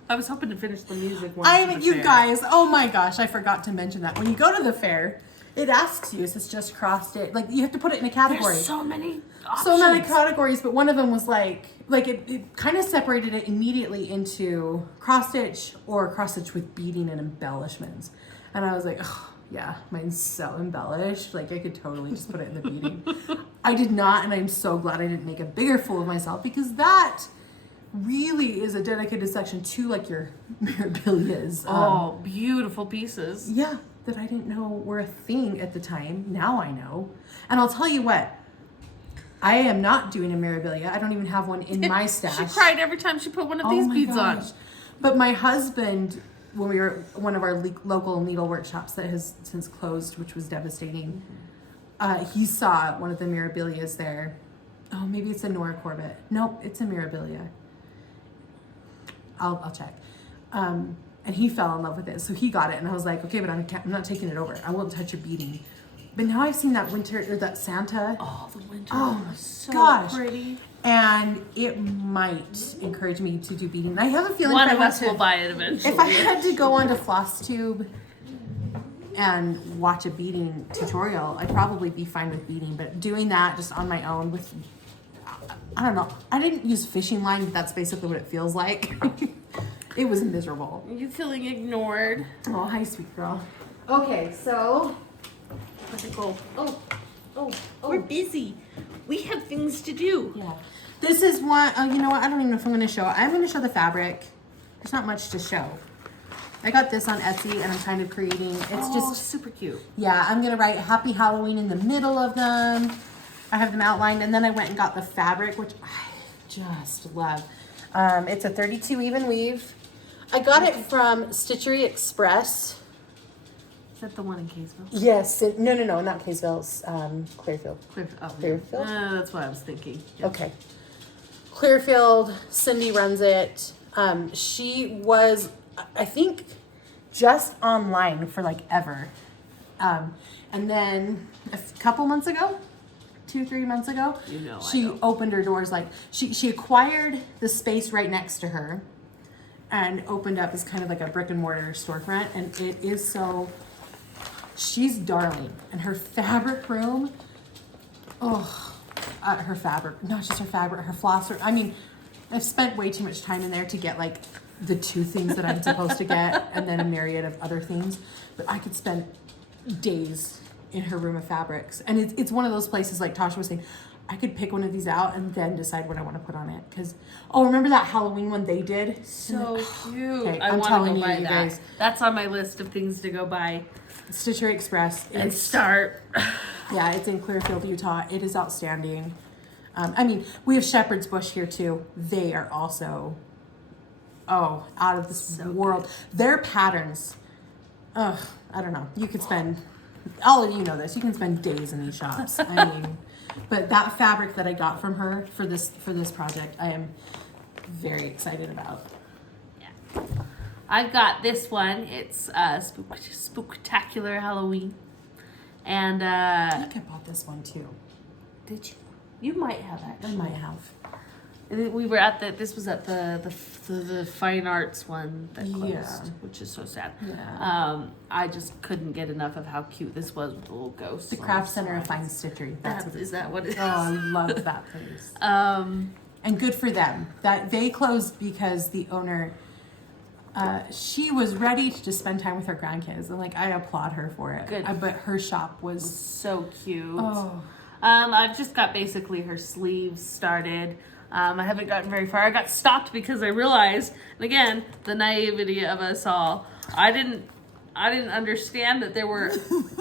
I was hoping to finish the music one. You guys, oh my gosh, I forgot to mention that. When you go to the fair, it asks you, is this just cross stitch? Like, you have to put it in a category. There's so many options. So many categories, but one of them was like it kind of separated it immediately into cross stitch or cross stitch with beading and embellishments. And I was like, oh, yeah, mine's so embellished. Like, I could totally just put it in the beading. I did not, and I'm so glad I didn't make a bigger fool of myself, because that really is a dedicated section to like your memorabilias. Beautiful pieces. Yeah, that I didn't know were a thing at the time. Now I know. And I'll tell you what, I am not doing a memorabilia. I don't even have one in my stash. She cried every time she put one of these beads on. But my husband, when we were at one of our local needle workshops that has since closed, which was devastating, he saw one of the memorabilias there. Oh, maybe it's a Nora Corbett. Nope, it's a memorabilia. I'll check. And he fell in love with it, so he got it, and I was like, okay, but I'm not taking it over. I won't touch your beading. But now I've seen that winter, or that Santa. Oh, the winter. Oh was so gosh. pretty. And it might encourage me to do beading. I have a feeling one of us will buy it eventually. If I had to go onto Flosstube and watch a beading tutorial, I'd probably be fine with beading. But doing that just on my own with, I don't know. I didn't use fishing line, but that's basically what it feels like. It was miserable. Are you feeling ignored? Oh, hi, sweet girl. Okay, so. We're busy. We have things to do. Yeah. This is one, you know what? I don't even know if I'm going to show. I'm going to show the fabric. There's not much to show. I got this on Etsy, and I'm kind of creating. It's just super cute. Yeah, I'm going to write Happy Halloween in the middle of them. I have them outlined, and then I went and got the fabric, which I just love. It's a 32 even weave. I got it from Stitchery Express. Is that the one in Kaysville? Yes. No, not Kaysville. Clearfield. Clearfield? That's what I was thinking. Yeah. Okay. Clearfield. Cindy runs it. She was, I think, just online for like ever. And then a couple months ago, 2-3 months ago, she opened her doors. Like she acquired the space right next to her and opened up as kind of like a brick and mortar storefront. And it is so, she's darling. And her fabric room, her fabric, not just her fabric, her flosser. I mean, I've spent way too much time in there to get like the 2 things that I'm supposed to get and then a myriad of other things. But I could spend days in her room of fabrics. And it's one of those places, like Toshia was saying, I could pick one of these out and then decide what I want to put on it. Because, remember that Halloween one they did? So cute. Okay, I I'm want telling to go buy you that. guys. That's on my list of things to go buy. Stitchery Express. And start. Yeah, it's in Clearfield, Utah. It is outstanding. I mean, we have Shepherd's Bush here too. They are also, out of this world. Their patterns, I don't know. You could spend, all of you know this, you can spend days in these shops. I mean, but that fabric that I got from her for this project, I am very excited about. Yeah. I've got this one. It's Spooktacular Halloween. And I think I bought this one too. Did you? You might have actually. I might have. We were at this was at the fine arts one that closed, which is so sad. Yeah. I just couldn't get enough of how cute this was with the little ghosts. The Craft Center of Fine Stitchery. Is that what it is? Oh, I love that place. And good for them. That they closed because the owner, she was ready to just spend time with her grandkids, and like I applaud her for it. Good. But her shop was so cute. Oh. I've just got basically her sleeves started. I haven't gotten very far. I got stopped because I realized, and again, the naivety of us all, I didn't understand that there were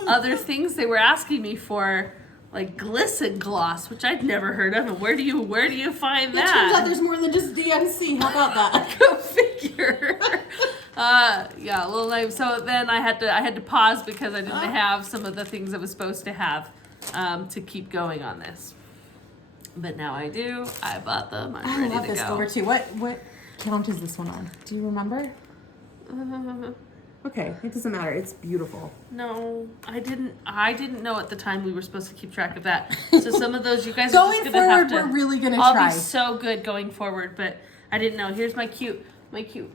other things they were asking me for, like glisten gloss, which I'd never heard of. And where do you find that? It turns out there's more than just DMC. How about that? Go figure. Yeah, a little naive. So then I had to pause because I didn't have some of the things I was supposed to have to keep going on this. But now I do. I bought them. I'm ready love to this go. over too. What count is this one on? Do you remember? Okay, it doesn't matter. It's beautiful. No, I didn't know at the time we were supposed to keep track of that. So some of those you guys are Going just gonna have forward, to. we're really gonna I'll try. be so good going forward, but I didn't know. Here's my cute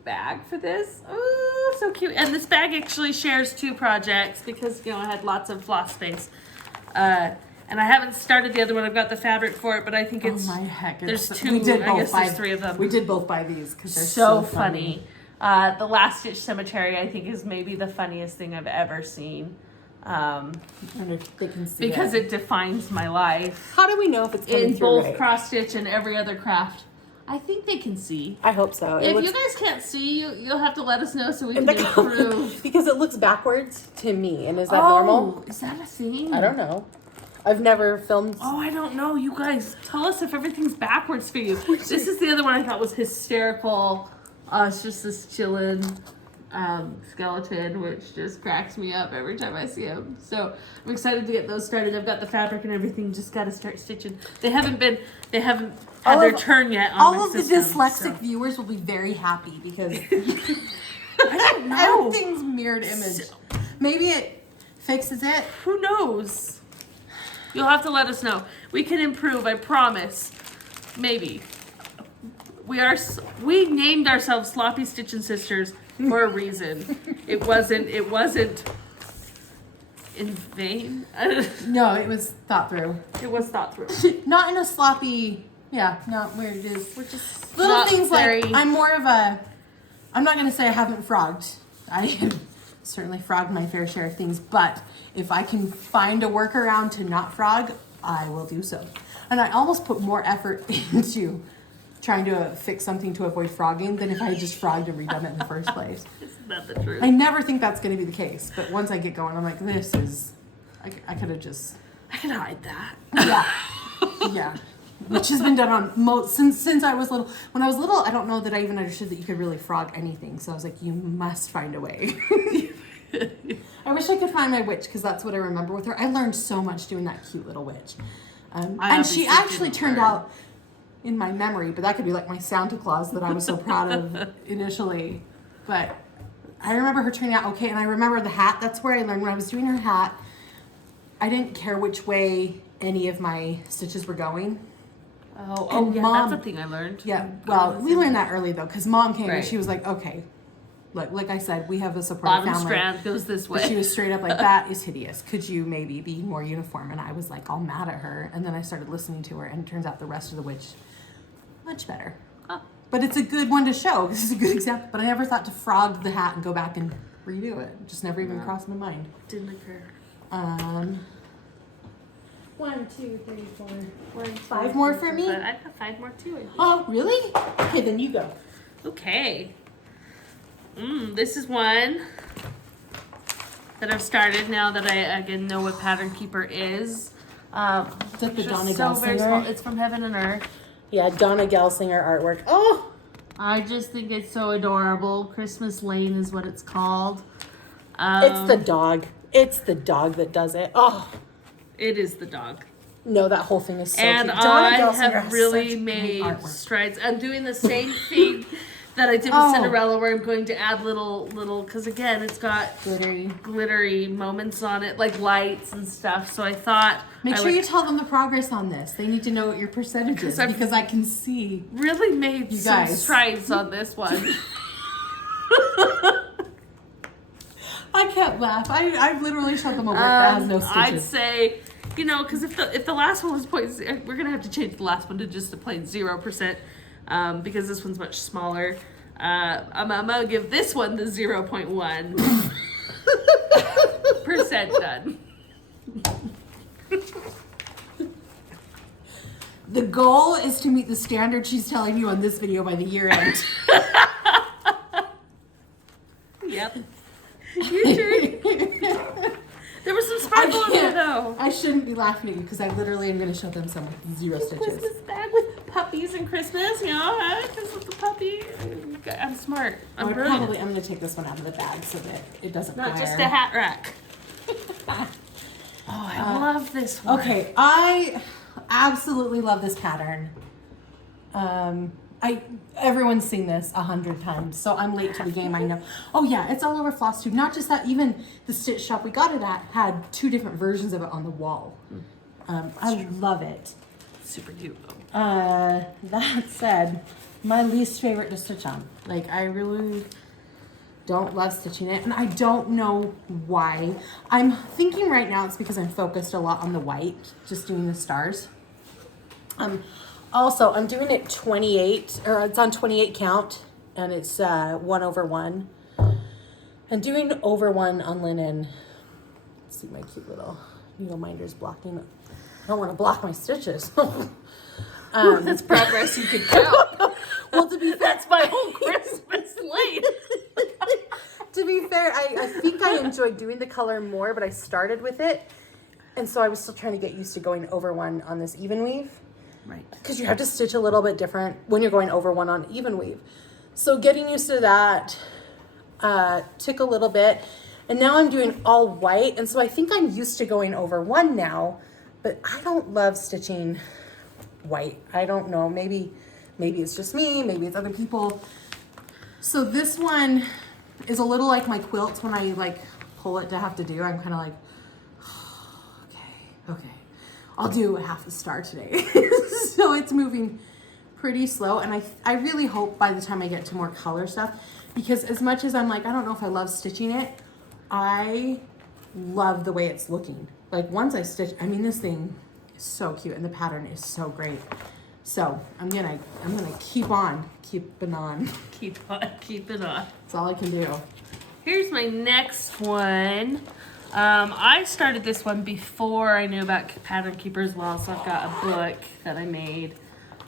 bag for this. Oh, so cute. And this bag actually shares 2 projects because I had lots of floss space. And I haven't started the other one. I've got the fabric for it, but I think it's Oh my heck! there's It's, 2. I guess there's 3 of them. We did both buy these because they're so funny. The Last Stitch Cemetery, I think, is maybe the funniest thing I've ever seen. And if they can see Because it defines my life. How do we know if it's coming In through both right? cross stitch and every other craft. I think they can see. I hope so. If you guys can't see, you'll have to let us know so we can in the improve. because it looks backwards to me, and is that normal? Is that a thing? I don't know. I've never filmed. Oh, I don't know. You guys, tell us if everything's backwards for you. This is the other one I thought was hysterical. It's just this chillin' skeleton, which just cracks me up every time I see him. So I'm excited to get those started. I've got the fabric and everything. Just got to start stitching. They haven't had their turn yet on All my of the system, dyslexic so. viewers will be very happy because I don't know. everything's mirrored image. Maybe it fixes it. Who knows? You'll have to let us know. We can improve, I promise. Maybe. We named ourselves Sloppy Stitchin' Sisters for a reason. It wasn't in vain. No, it was thought through. It was thought through. Not in a sloppy. Yeah, not where it is. We're just Little not things very... like I'm more of a. I'm not going to say I haven't frogged. I have certainly frogged my fair share of things, but if I can find a workaround to not frog, I will do so. And I almost put more effort into trying to fix something to avoid frogging than if I had just frogged and redone it in the first place. Isn't that the truth? I never think that's going to be the case, but once I get going, I'm like, this is. I could have just. I can hide that. Yeah. Yeah. Which has been done on since I was little. When I was little, I don't know that I even understood that you could really frog anything. So I was like, you must find a way. I wish I could find my witch because that's what I remember with her. I learned so much doing that cute little witch. And she actually turned out in my memory, but that could be like my Santa Claus that I was so proud of initially. But I remember her turning out okay. And I remember the hat. That's where I learned when I was doing her hat. I didn't care which way any of my stitches were going. Oh yeah, Mom, that's a thing I learned. Yeah, well, we learned that early though, because Mom came and Right. she was like, okay, like I said, we have a supportive Bottom family. strand goes this But she way. was straight up like, that is hideous. Could you maybe be more uniform? And I was like all mad at her. And then I started listening to her, and it turns out the rest of the witch, much better. Oh. But it's a good one to show. This is a good example. But I never thought to frog the hat and go back and redo it. It just never even crossed my mind. Didn't occur. 1, 2, 3, 4. 1, 2, 5 more 3, for me? 4, 5. I've got 5 more too. I think. Oh, really? Okay, then you go. Okay. This is one that I've started now that I again know what Pattern Keeper is. Is that the It's Donna just so very small. Gelsinger? It's from Heaven and Earth. Yeah, Donna Gelsinger artwork. Oh! I just think it's so adorable. Christmas Lane is what it's called. It's the dog. It's the dog that does it. Oh, It is the dog. no, that whole thing is so And cute. Donna I Gelsinger have has really such great made artwork. strides. I'm doing the same thing that I did with Oh. Cinderella, where I'm going to add little, because again, it's got Glittery. glittery moments on it, like lights and stuff. So I thought Make I sure would you tell them the progress on this. They need to know what your percentage is I've- because I can see. really made You some guys. strides on this one. I can't laugh. I literally showed them a work that has no I'd stitches. say, because if the last one was we're gonna have to change the last one to just a plain 0%, because this one's much smaller. I'm gonna give this one the 0.1% done. The goal is to meet the standard she's telling you on this video by the year end. Yep. There was some sparkle in there though. I shouldn't be laughing at you because I literally am going to show them some with 0 stitches. Christmas bag with puppies and Christmas, you know, because with the puppy. I'm smart. I'm brilliant. I'm going to take this one out of the bag so that it doesn't Not flare. just a hat rack. Oh, I love this one. Okay, I absolutely love this pattern. Everyone's seen this 100 times, so I'm late to the game, I know. Oh yeah, it's all over Flosstube. Not just that, even the stitch shop we got it at had 2 different versions of it on the wall. I love it. Super cute though. That said, my least favorite to stitch on. Like, I really don't love stitching it, and I don't know why. I'm thinking right now it's because I'm focused a lot on the white, just doing the stars. Also, I'm doing it 28, or it's on 28 count, and it's 1/1. And doing over 1 on linen. Let's see my cute little needle minder's blocking. I don't want to block my stitches. That's progress you could count. Well, to be fair, That's my whole Christmas late. to be fair, I think I enjoyed doing the color more, but I started with it, and so I was still trying to get used to going over 1 on this even weave. Right. Because you have to stitch a little bit different when you're going over 1 on even weave. So getting used to that took a little bit. And now I'm doing all white. And so I think I'm used to going over 1 now. But I don't love stitching white. I don't know. Maybe it's just me. Maybe it's other people. So this one is a little like my quilts when I like pull it to have to do. I'm kind of like, okay. I'll do half the star today. So it's moving pretty slow. And I really hope by the time I get to more color stuff, because as much as I'm like, I don't know if I love stitching it, I love the way it's looking. Like once I stitch, I mean, this thing is so cute and the pattern is so great. So I'm gonna keep on keeping on. Keep it on. That's all I can do. Here's my next one. I started this one before I knew about Pattern Keeper as well, so I've got a book that I made.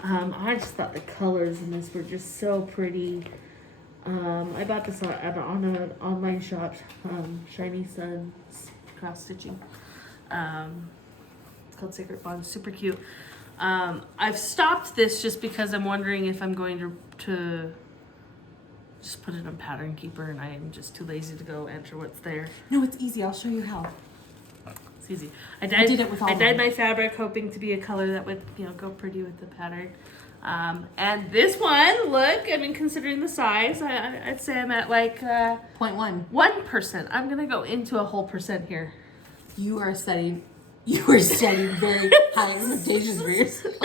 I just thought the colors in this were just so pretty. I bought this on an online shop, Shiny Sun's Cross Stitching. It's called Sacred Bond, super cute. I've stopped this just because I'm wondering if I'm going to just put it on Pattern Keeper, and I am just too lazy to go enter what's there. No, it's easy. I'll show you how. It's easy. I did it with all I of dyed them. my fabric hoping to be a color that would, go pretty with the pattern. And this one, look, I mean, considering the size, I'd say I'm at like 0.1. 1%. I'm gonna go into a whole percent here. You are setting very high expectations for yourself.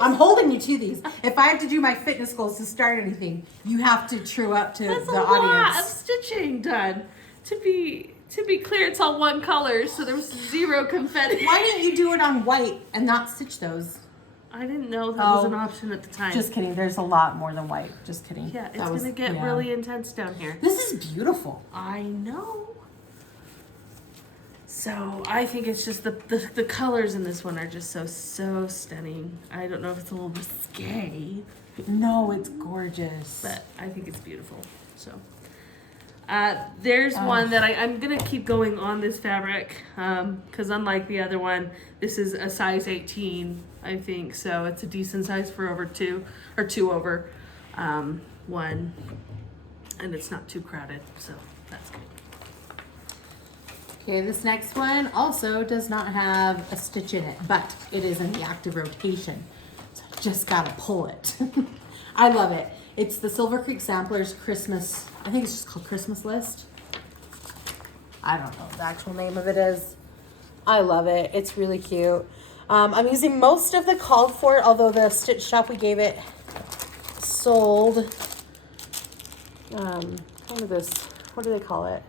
I'm holding you to these. If I have to do my fitness goals to start anything, you have to true up to That's the a lot of audience. stitching done. To be clear, it's all one color, so there was 0 confetti. Why didn't you do it on white and not stitch those? I didn't know that was an option at the time. Just kidding. There's a lot more than white. Just kidding. Yeah, it's gonna get really intense down here. This is beautiful. I know. So I think it's just the colors in this one are just so stunning. I don't know if it's a little risque, No, it's gorgeous. but I think it's beautiful. So there's one that I'm gonna keep going on this fabric because unlike the other one, this is a size 18, I think. So it's a decent size for over 2 or 2 over 1, and it's not too crowded. So that's good. Okay, this next one also does not have a stitch in it, but it is in the active rotation. So I just gotta pull it. I love it. It's the Silver Creek Samplers Christmas, I think it's just called Christmas List. I don't know what the actual name of it is. I love it. It's really cute. I'm using most of the called for it, although the stitch shop we gave it sold, what do they call it?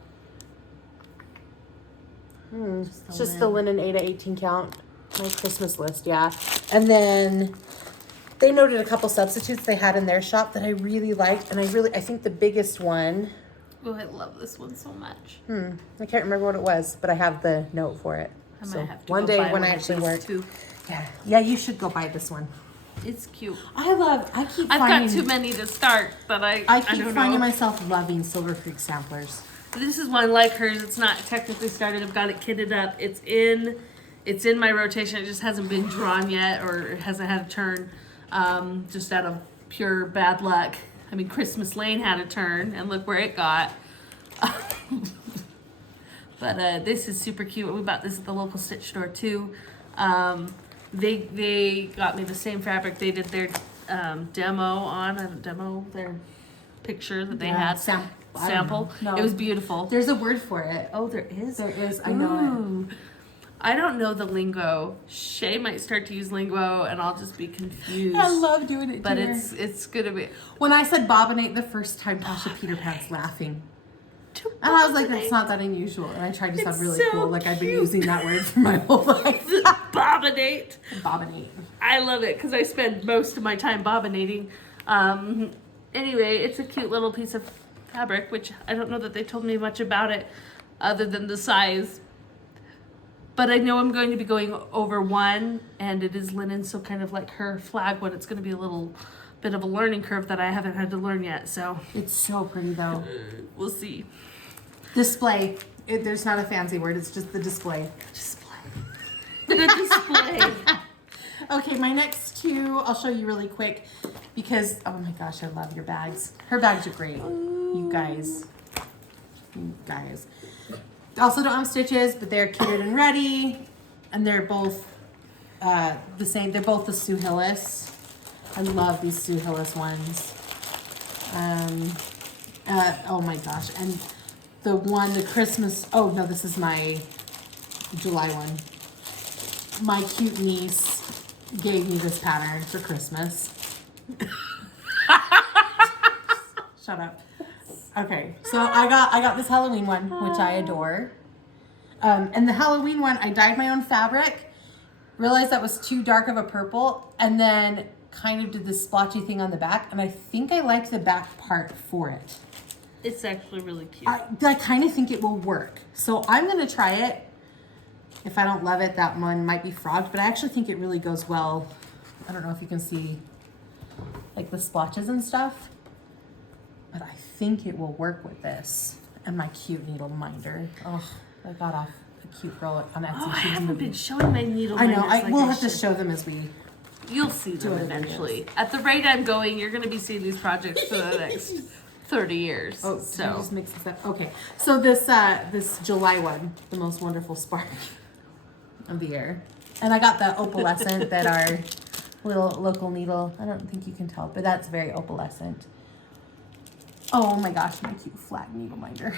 It's just the linen 8 to 18 count, my Christmas list, yeah. And then they noted a couple substitutes they had in their shop that I really liked, and I think the biggest one. Oh, I love this one so much. I can't remember what it was, but I have the note for it. I might So have to one go day buy when one I of actually these work, too. Yeah, you should go buy this one. It's cute. I've got too many to start, but I keep don't finding know. myself loving Silver Creek samplers. This is one like hers. It's not technically started. I've got it kitted up. It's in my rotation. It just hasn't been drawn yet, or it hasn't had a turn. Just out of pure bad luck. I mean, Christmas Lane had a turn, and look where it got. But this is super cute. We bought this at the local stitch store too. They got me the same fabric they did their demo on. Their picture that they had. Sample. No. It was beautiful. There's a word for it. Oh, there is? There is. I know it. I don't know the lingo. Shae might start to use lingo, and I'll just be confused. I love doing it, but dear. it's gonna be. When I said bobbinate the first time, Tasha Peter Pan's laughing. And I was like, that's not that unusual. And I tried to sound really so cool. Like I've been cute. using that word for my whole life. Bobbinate. Bobbinate. I love it because I spend most of my time bobbinating. Anyway, it's a cute little piece of fabric, which I don't know that they told me much about it other than the size. But I know I'm going to be going over one, and it is linen, so kind of like her flag one. It's going to be a little bit of a learning curve that I haven't had to learn yet. So It's so pretty though. we'll see. Display. There's not a fancy word. It's just the display. Display. The display. Okay, my next two, I'll show you really quick because, oh my gosh, I love your bags. Her bags are great. You guys. Also don't have stitches, but they're kitted and ready. And they're both the same. They're both the Sue Hillis. I love these Sue Hillis ones. Oh my gosh. And the Christmas, oh no, this is my July one. My cute niece gave me this pattern for Christmas. Shut up. Okay, so I got this Halloween one, which I adore. And the Halloween one, I dyed my own fabric, realized that was too dark of a purple, and then kind of did this splotchy thing on the back, and I think I liked the back part for it. It's actually really cute. I kind of think it will work. So I'm going to try it. If I don't love it, that one might be frogged, but I actually think it really goes well. I don't know if you can see like the splotches and stuff, but I think it will work with this. And my cute needle minder. Oh, I got off a cute girl on Etsy. I haven't been showing my needle I know. minders like we'll I have to should. show them as we You'll see them it eventually. At the rate I'm going, you're going to be seeing these projects for the next 30 years. Oh, so so just mix this up. Okay, so this July one, the most wonderful spark of the year, and I got the opalescent that our little local needle. I don't think you can tell, but that's very opalescent. Oh my gosh, my cute flag needle minder.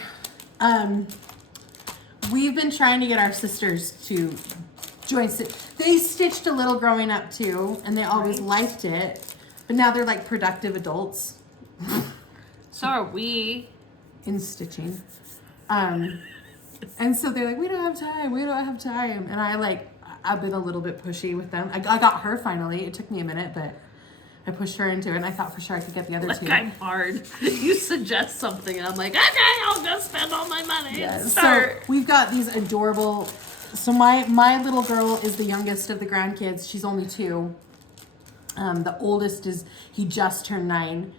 We've been trying to get our sisters to join. They stitched a little growing up too, and they always liked it, but now they're like productive adults. So are we. In stitching. And so they're like, we don't have time. And I've been a little bit pushy with them. I got her finally. It took me a minute, but I pushed her into it, and I thought for sure I could get the other two. I'm hard. You suggest something, and I'm like, okay, I'll go spend all my money. Yes. Start. So we've got these adorable. So my little girl is the youngest of the grandkids. She's only 2. The oldest he just turned 9.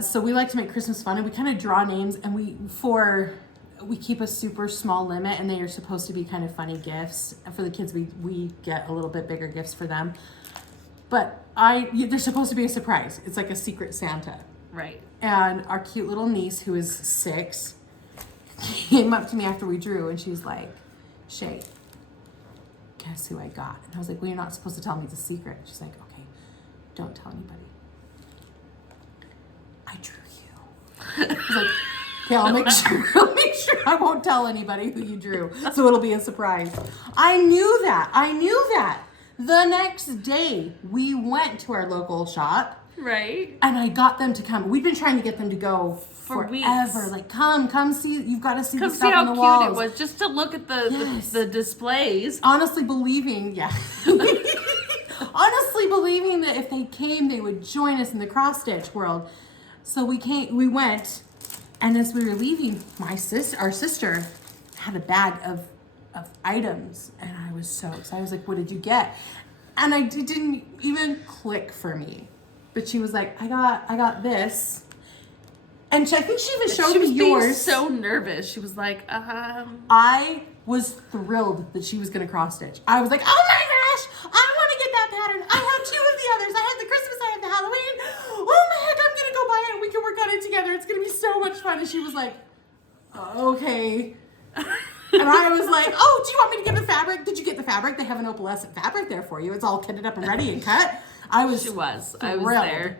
So we like to make Christmas fun, and we kind of draw names, and we keep a super small limit, and they are supposed to be kind of funny gifts. For the kids, we get a little bit bigger gifts for them. But they're supposed to be a surprise. It's like a secret Santa. Right. And our cute little niece, who is 6, came up to me after we drew, and she was like, Shae, guess who I got? And I was like, well, you're not supposed to tell me, it's a secret. She's like, okay, don't tell anybody. I drew you. I was like, okay, I'll make sure I won't tell anybody who you drew, so it'll be a surprise. I knew that. The next day, we went to our local shop. Right. And I got them to come. We've been trying to get them to go For forever. weeks. Like, come see. You've got to see the Come see stuff on how the cute walls. it was, just to look at Yes. the displays. Honestly believing that if they came, they would join us in the cross stitch world. So we went, and as we were leaving, our sister had a bag of items, and I was so excited. I was like, what did you get? And it didn't even click for me. But she was like, I got this. And I think she even showed me yours. She was so nervous. She was like, I was thrilled that she was going to cross stitch. I was like, oh my gosh, I want to get that pattern. I have 2 of the others. I have the Christmas, I have the Halloween. Oh my heck, I'm going to go buy it and we can work on it together. It's going to be so much fun. And she was like, okay. And I was like, oh, do you want me to get the fabric? Did you get the fabric? They have an opalescent fabric there for you. It's all kitted up and ready and cut. I was there.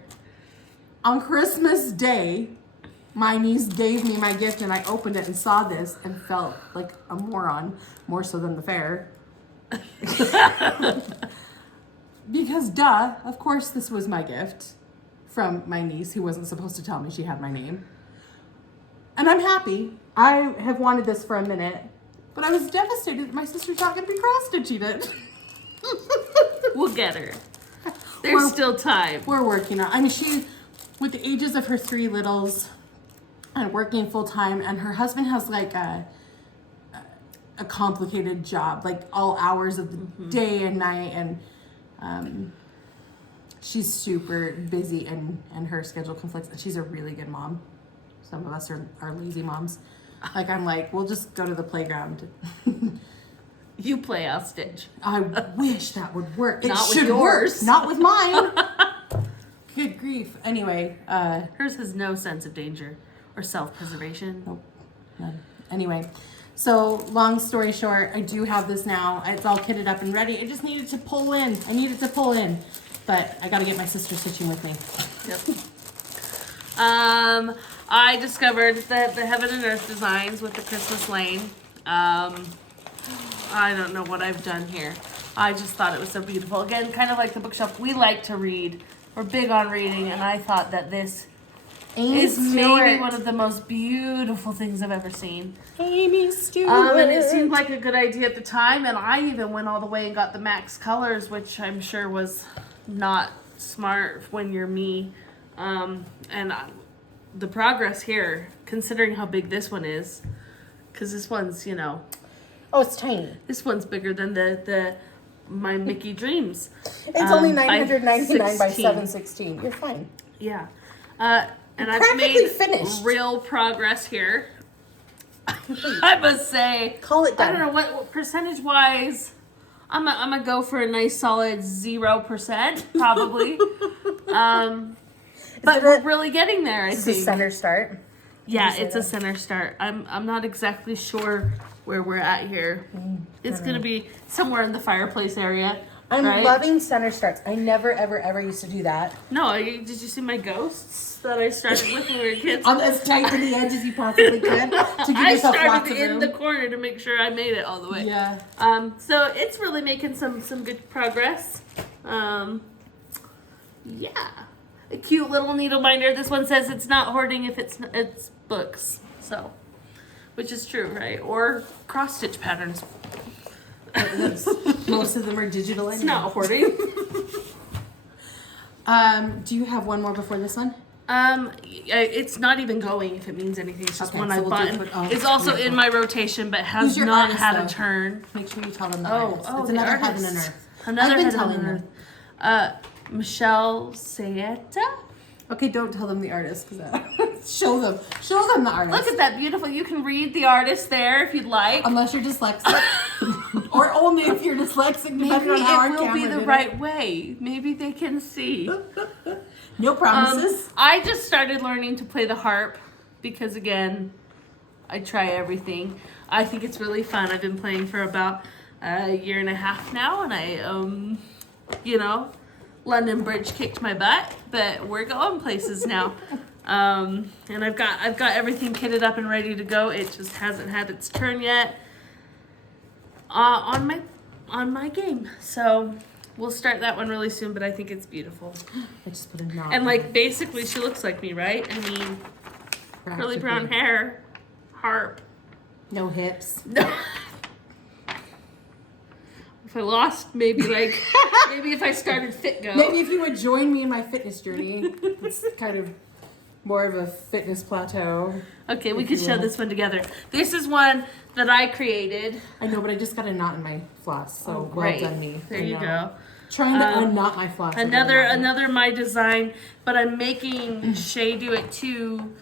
On Christmas Day, my niece gave me my gift and I opened it and saw this and felt like a moron, more so than the fair. Because of course this was my gift from my niece who wasn't supposed to tell me she had my name. And I'm happy. I have wanted this for a minute, but I was devastated that my sister's not going to be cross-stitching it. We'll get her. There's still time. We're working on. I mean, she, with the ages of her 3 littles, and working full time, and her husband has like a complicated job, like all hours of the day and night, and she's super busy, and her schedule conflicts. And she's a really good mom. Some of us are lazy moms. Like I'm like, we'll just go to the playground. You play, I'll stitch. I wish that would work. It Not with should yours. work. Not with mine. Good grief. Anyway, hers has no sense of danger or self-preservation. Nope. None. Anyway, so long story short, I do have this now. It's all kitted up and ready. I just needed to pull in. But I got to get my sister stitching with me. Yep. I discovered that the Heaven and Earth designs with the Christmas Lane. I don't know what I've done here. I just thought it was so beautiful. Again, kind of like the bookshelf. We like to read. We're big on reading, and I thought that this is maybe one of the most beautiful things I've ever seen. Aimee Stewart. And it seemed like a good idea at the time, and I even went all the way and got the max colors, which I'm sure was not smart when you're me. The progress here, considering how big this one is, because this one's, Oh, it's tiny. This one's bigger than my Mickey Dreams. It's only 999 by 716. You're fine. Yeah. And I've made real progress here. I must say. Call it done. I don't know what percentage wise. I'm gonna go for a nice solid 0%, probably. But we're really getting there, I think. It's a center start. Yeah, it's a center start. I'm not exactly sure where we're at here. It's gonna be somewhere in the fireplace area. I'm loving center starts. I never, ever, ever used to do that. No, did you see my ghosts that I started with when we were kids? I'm as tight to the edge as you possibly could to give yourself lots of room. In the corner to make sure I made it all the way. Yeah. So it's really making some good progress. Yeah. A cute little needle binder. This one says it's not hoarding if it's books. So, which is true, right? Or cross stitch patterns. Most of them are digital. It's not hoarding. Do you have one more before this one? It's not even going if it means anything. It's just one I we'll bought. It's also in my rotation, but has not had a turn. Make sure you tell them the artist. It's another Heaven and Earth. Another Heaven and Earth. Michelle Sayeta. Okay, don't tell them the artist because show them the artist. Look at that beautiful. You can read the artist there if you'd like. Unless you're dyslexic, or only if you're dyslexic. Maybe it will be the right way. Maybe they can see. No promises. I just started learning to play the harp because, again, I try everything. I think it's really fun. I've been playing for about a year and a half now, and I, London Bridge kicked my butt, but we're going places now. And I've got everything kitted up and ready to go. It just hasn't had its turn yet on my game. So we'll start that one really soon, but I think it's beautiful. I just put a knot. And basically she looks like me, right? I mean, curly brown hair, harp. No hips. No. If I lost, maybe if I started Fit Go. Maybe if you would join me in my fitness journey. It's kind of more of a fitness plateau. Okay, we could show this one together. This is one that I created. I know, but I just got a knot in my floss, so well done me. There you go. Trying to unknot my floss. Another my design, but I'm making Shae do it too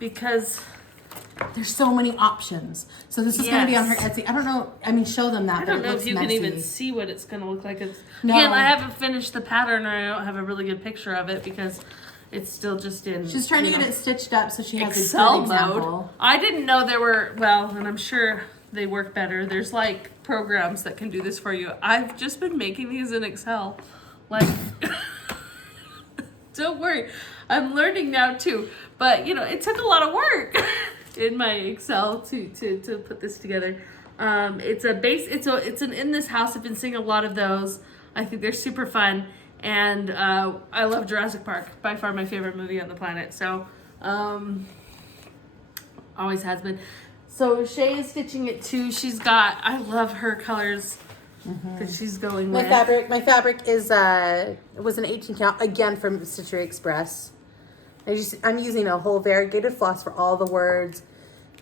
because there's so many options. So this is going to be on her Etsy. I don't know. I mean, show them that. I don't know if you messy. can even see what it's going to look like. No. Again, I haven't finished the pattern, or I don't have a really good picture of it because it's still just in. She's trying to get it stitched up so she has Excel a good example. mode. I didn't know there were, well, and I'm sure they work better. There's like programs that can do this for you. I've just been making these in Excel. Like, don't worry. I'm learning now too. But, you know, it took a lot of work in my Excel to put this together. It's a base, it's an In This House. I've been seeing a lot of those. I think they're super fun. And I love Jurassic Park, by far my favorite movie on the planet. So, always has been. So Shae is stitching it too. She's got, I love her colors that she's going with. My fabric is it was an 18 count again from Stitchery Express. I'm using a whole variegated floss for all the words,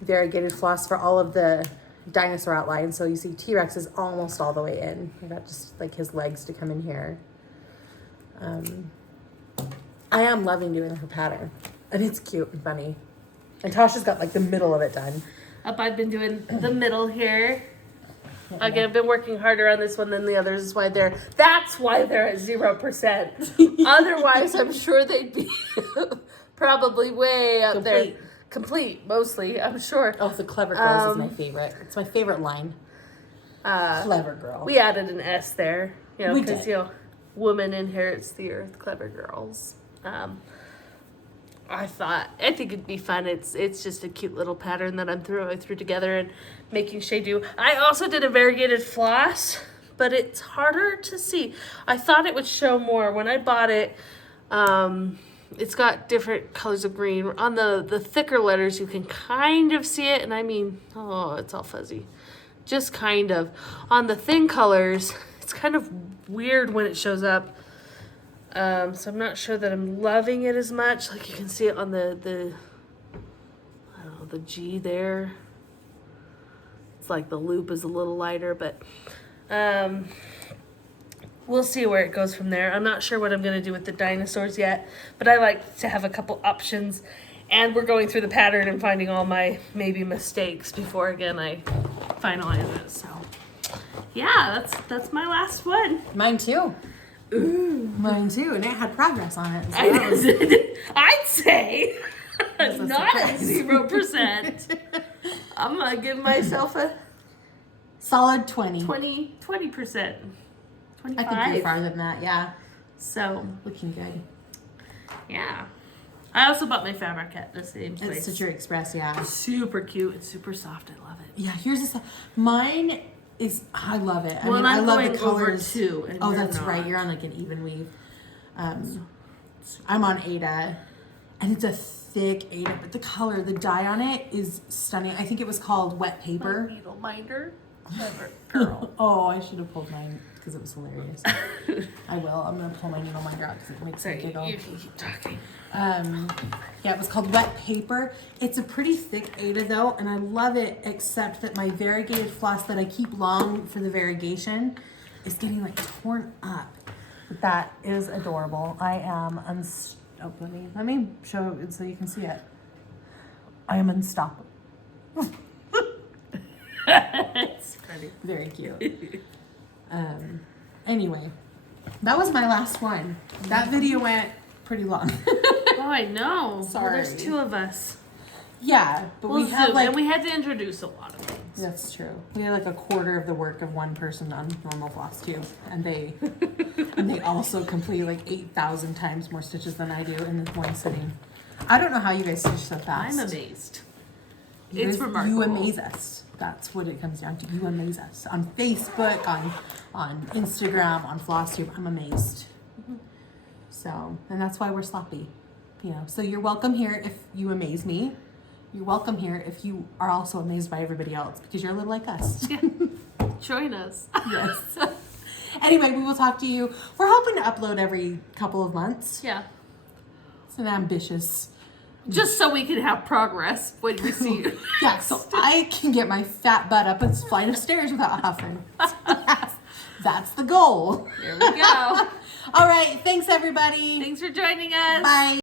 variegated floss for all of the dinosaur outlines. So you see T-Rex is almost all the way in. I got just like his legs to come in here. I am loving doing her pattern, and it's cute and funny. And Tasha's got like the middle of it done. I've been doing the middle here. Again, I've been working harder on this one than the others. That's why they're at 0%. Otherwise, I'm sure they'd be probably way up there. Complete, mostly, I'm sure. Oh, the Clever Girls is my favorite. It's my favorite line. Clever Girl. We added an S there, you know, We because, did. you know, woman inherits the earth, clever girls. I think it'd be fun. It's just a cute little pattern that I threw together and making Shae do. I also did a variegated floss, but it's harder to see. I thought it would show more. When I bought it, it's got different colors of green. On the thicker letters, you can kind of see it, and I mean, oh, it's all fuzzy. Just kind of. On the thin colors, it's kind of weird when it shows up. So I'm not sure that I'm loving it as much. Like you can see it on the I don't know, the G there. It's like the loop is a little lighter, but we'll see where it goes from there. I'm not sure what I'm going to do with the dinosaurs yet, but I like to have a couple options. And we're going through the pattern and finding all my maybe mistakes before, again, I finalize it. So, yeah, that's my last one. Mine too. Ooh. Mine too, and it had progress on it. So I'd say not at 0%. I'm going to give myself a solid 20. 20%. 25. I think you're farther than that, yeah. So, looking good. Yeah. I also bought my fabric at the same place. It's Stitchery Express, yeah. Super cute. It's super soft. I love it. Yeah, here's the stuff. Mine is, I love it. Well, I love going the colors too. And oh, you're that's not. right. You're on like an even weave. I'm on Ada, and it's a thick Ada, but the color, the dye on it is stunning. I think it was called Wet Paper. My needle minder. Clever girl. Oh, I should have pulled mine because it was hilarious. I will. I'm gonna pull my needle minder out because it makes me giggle. You can keep talking. Yeah, it was called Wet Paper. It's a pretty thick Ada though, and I love it, except that my variegated floss that I keep long for the variegation is getting like torn up. But that is adorable. I am oh, let me show it so you can see it. I am unstoppable. It's funny. Very cute. Anyway, that was my last one. That video went pretty long. Oh, I know. Sorry. Well, there's two of us. Yeah, but we have like, and we had to introduce a lot of things. that's true. We had like a quarter of the work of one person on normal Flosstube, and they also complete like 8,000 times more stitches than I do in one sitting. I don't know how you guys stitch so fast. I'm amazed. It's remarkable. You amaze us. That's what it comes down to. You amaze us on Facebook, on Instagram, on Flosstube. I'm amazed. So, and that's why we're sloppy, you know. So you're welcome here if you amaze me. You're welcome here if you are also amazed by everybody else because you're a little like us. Yeah. Join us. Yes. Anyway, we will talk to you. We're hoping to upload every couple of months. Yeah. It's an ambitious Just so we can have progress when we see you. Yeah, so I can get my fat butt up a flight of stairs without huffing. That's the goal. There we go. All right, thanks everybody. Thanks for joining us. Bye.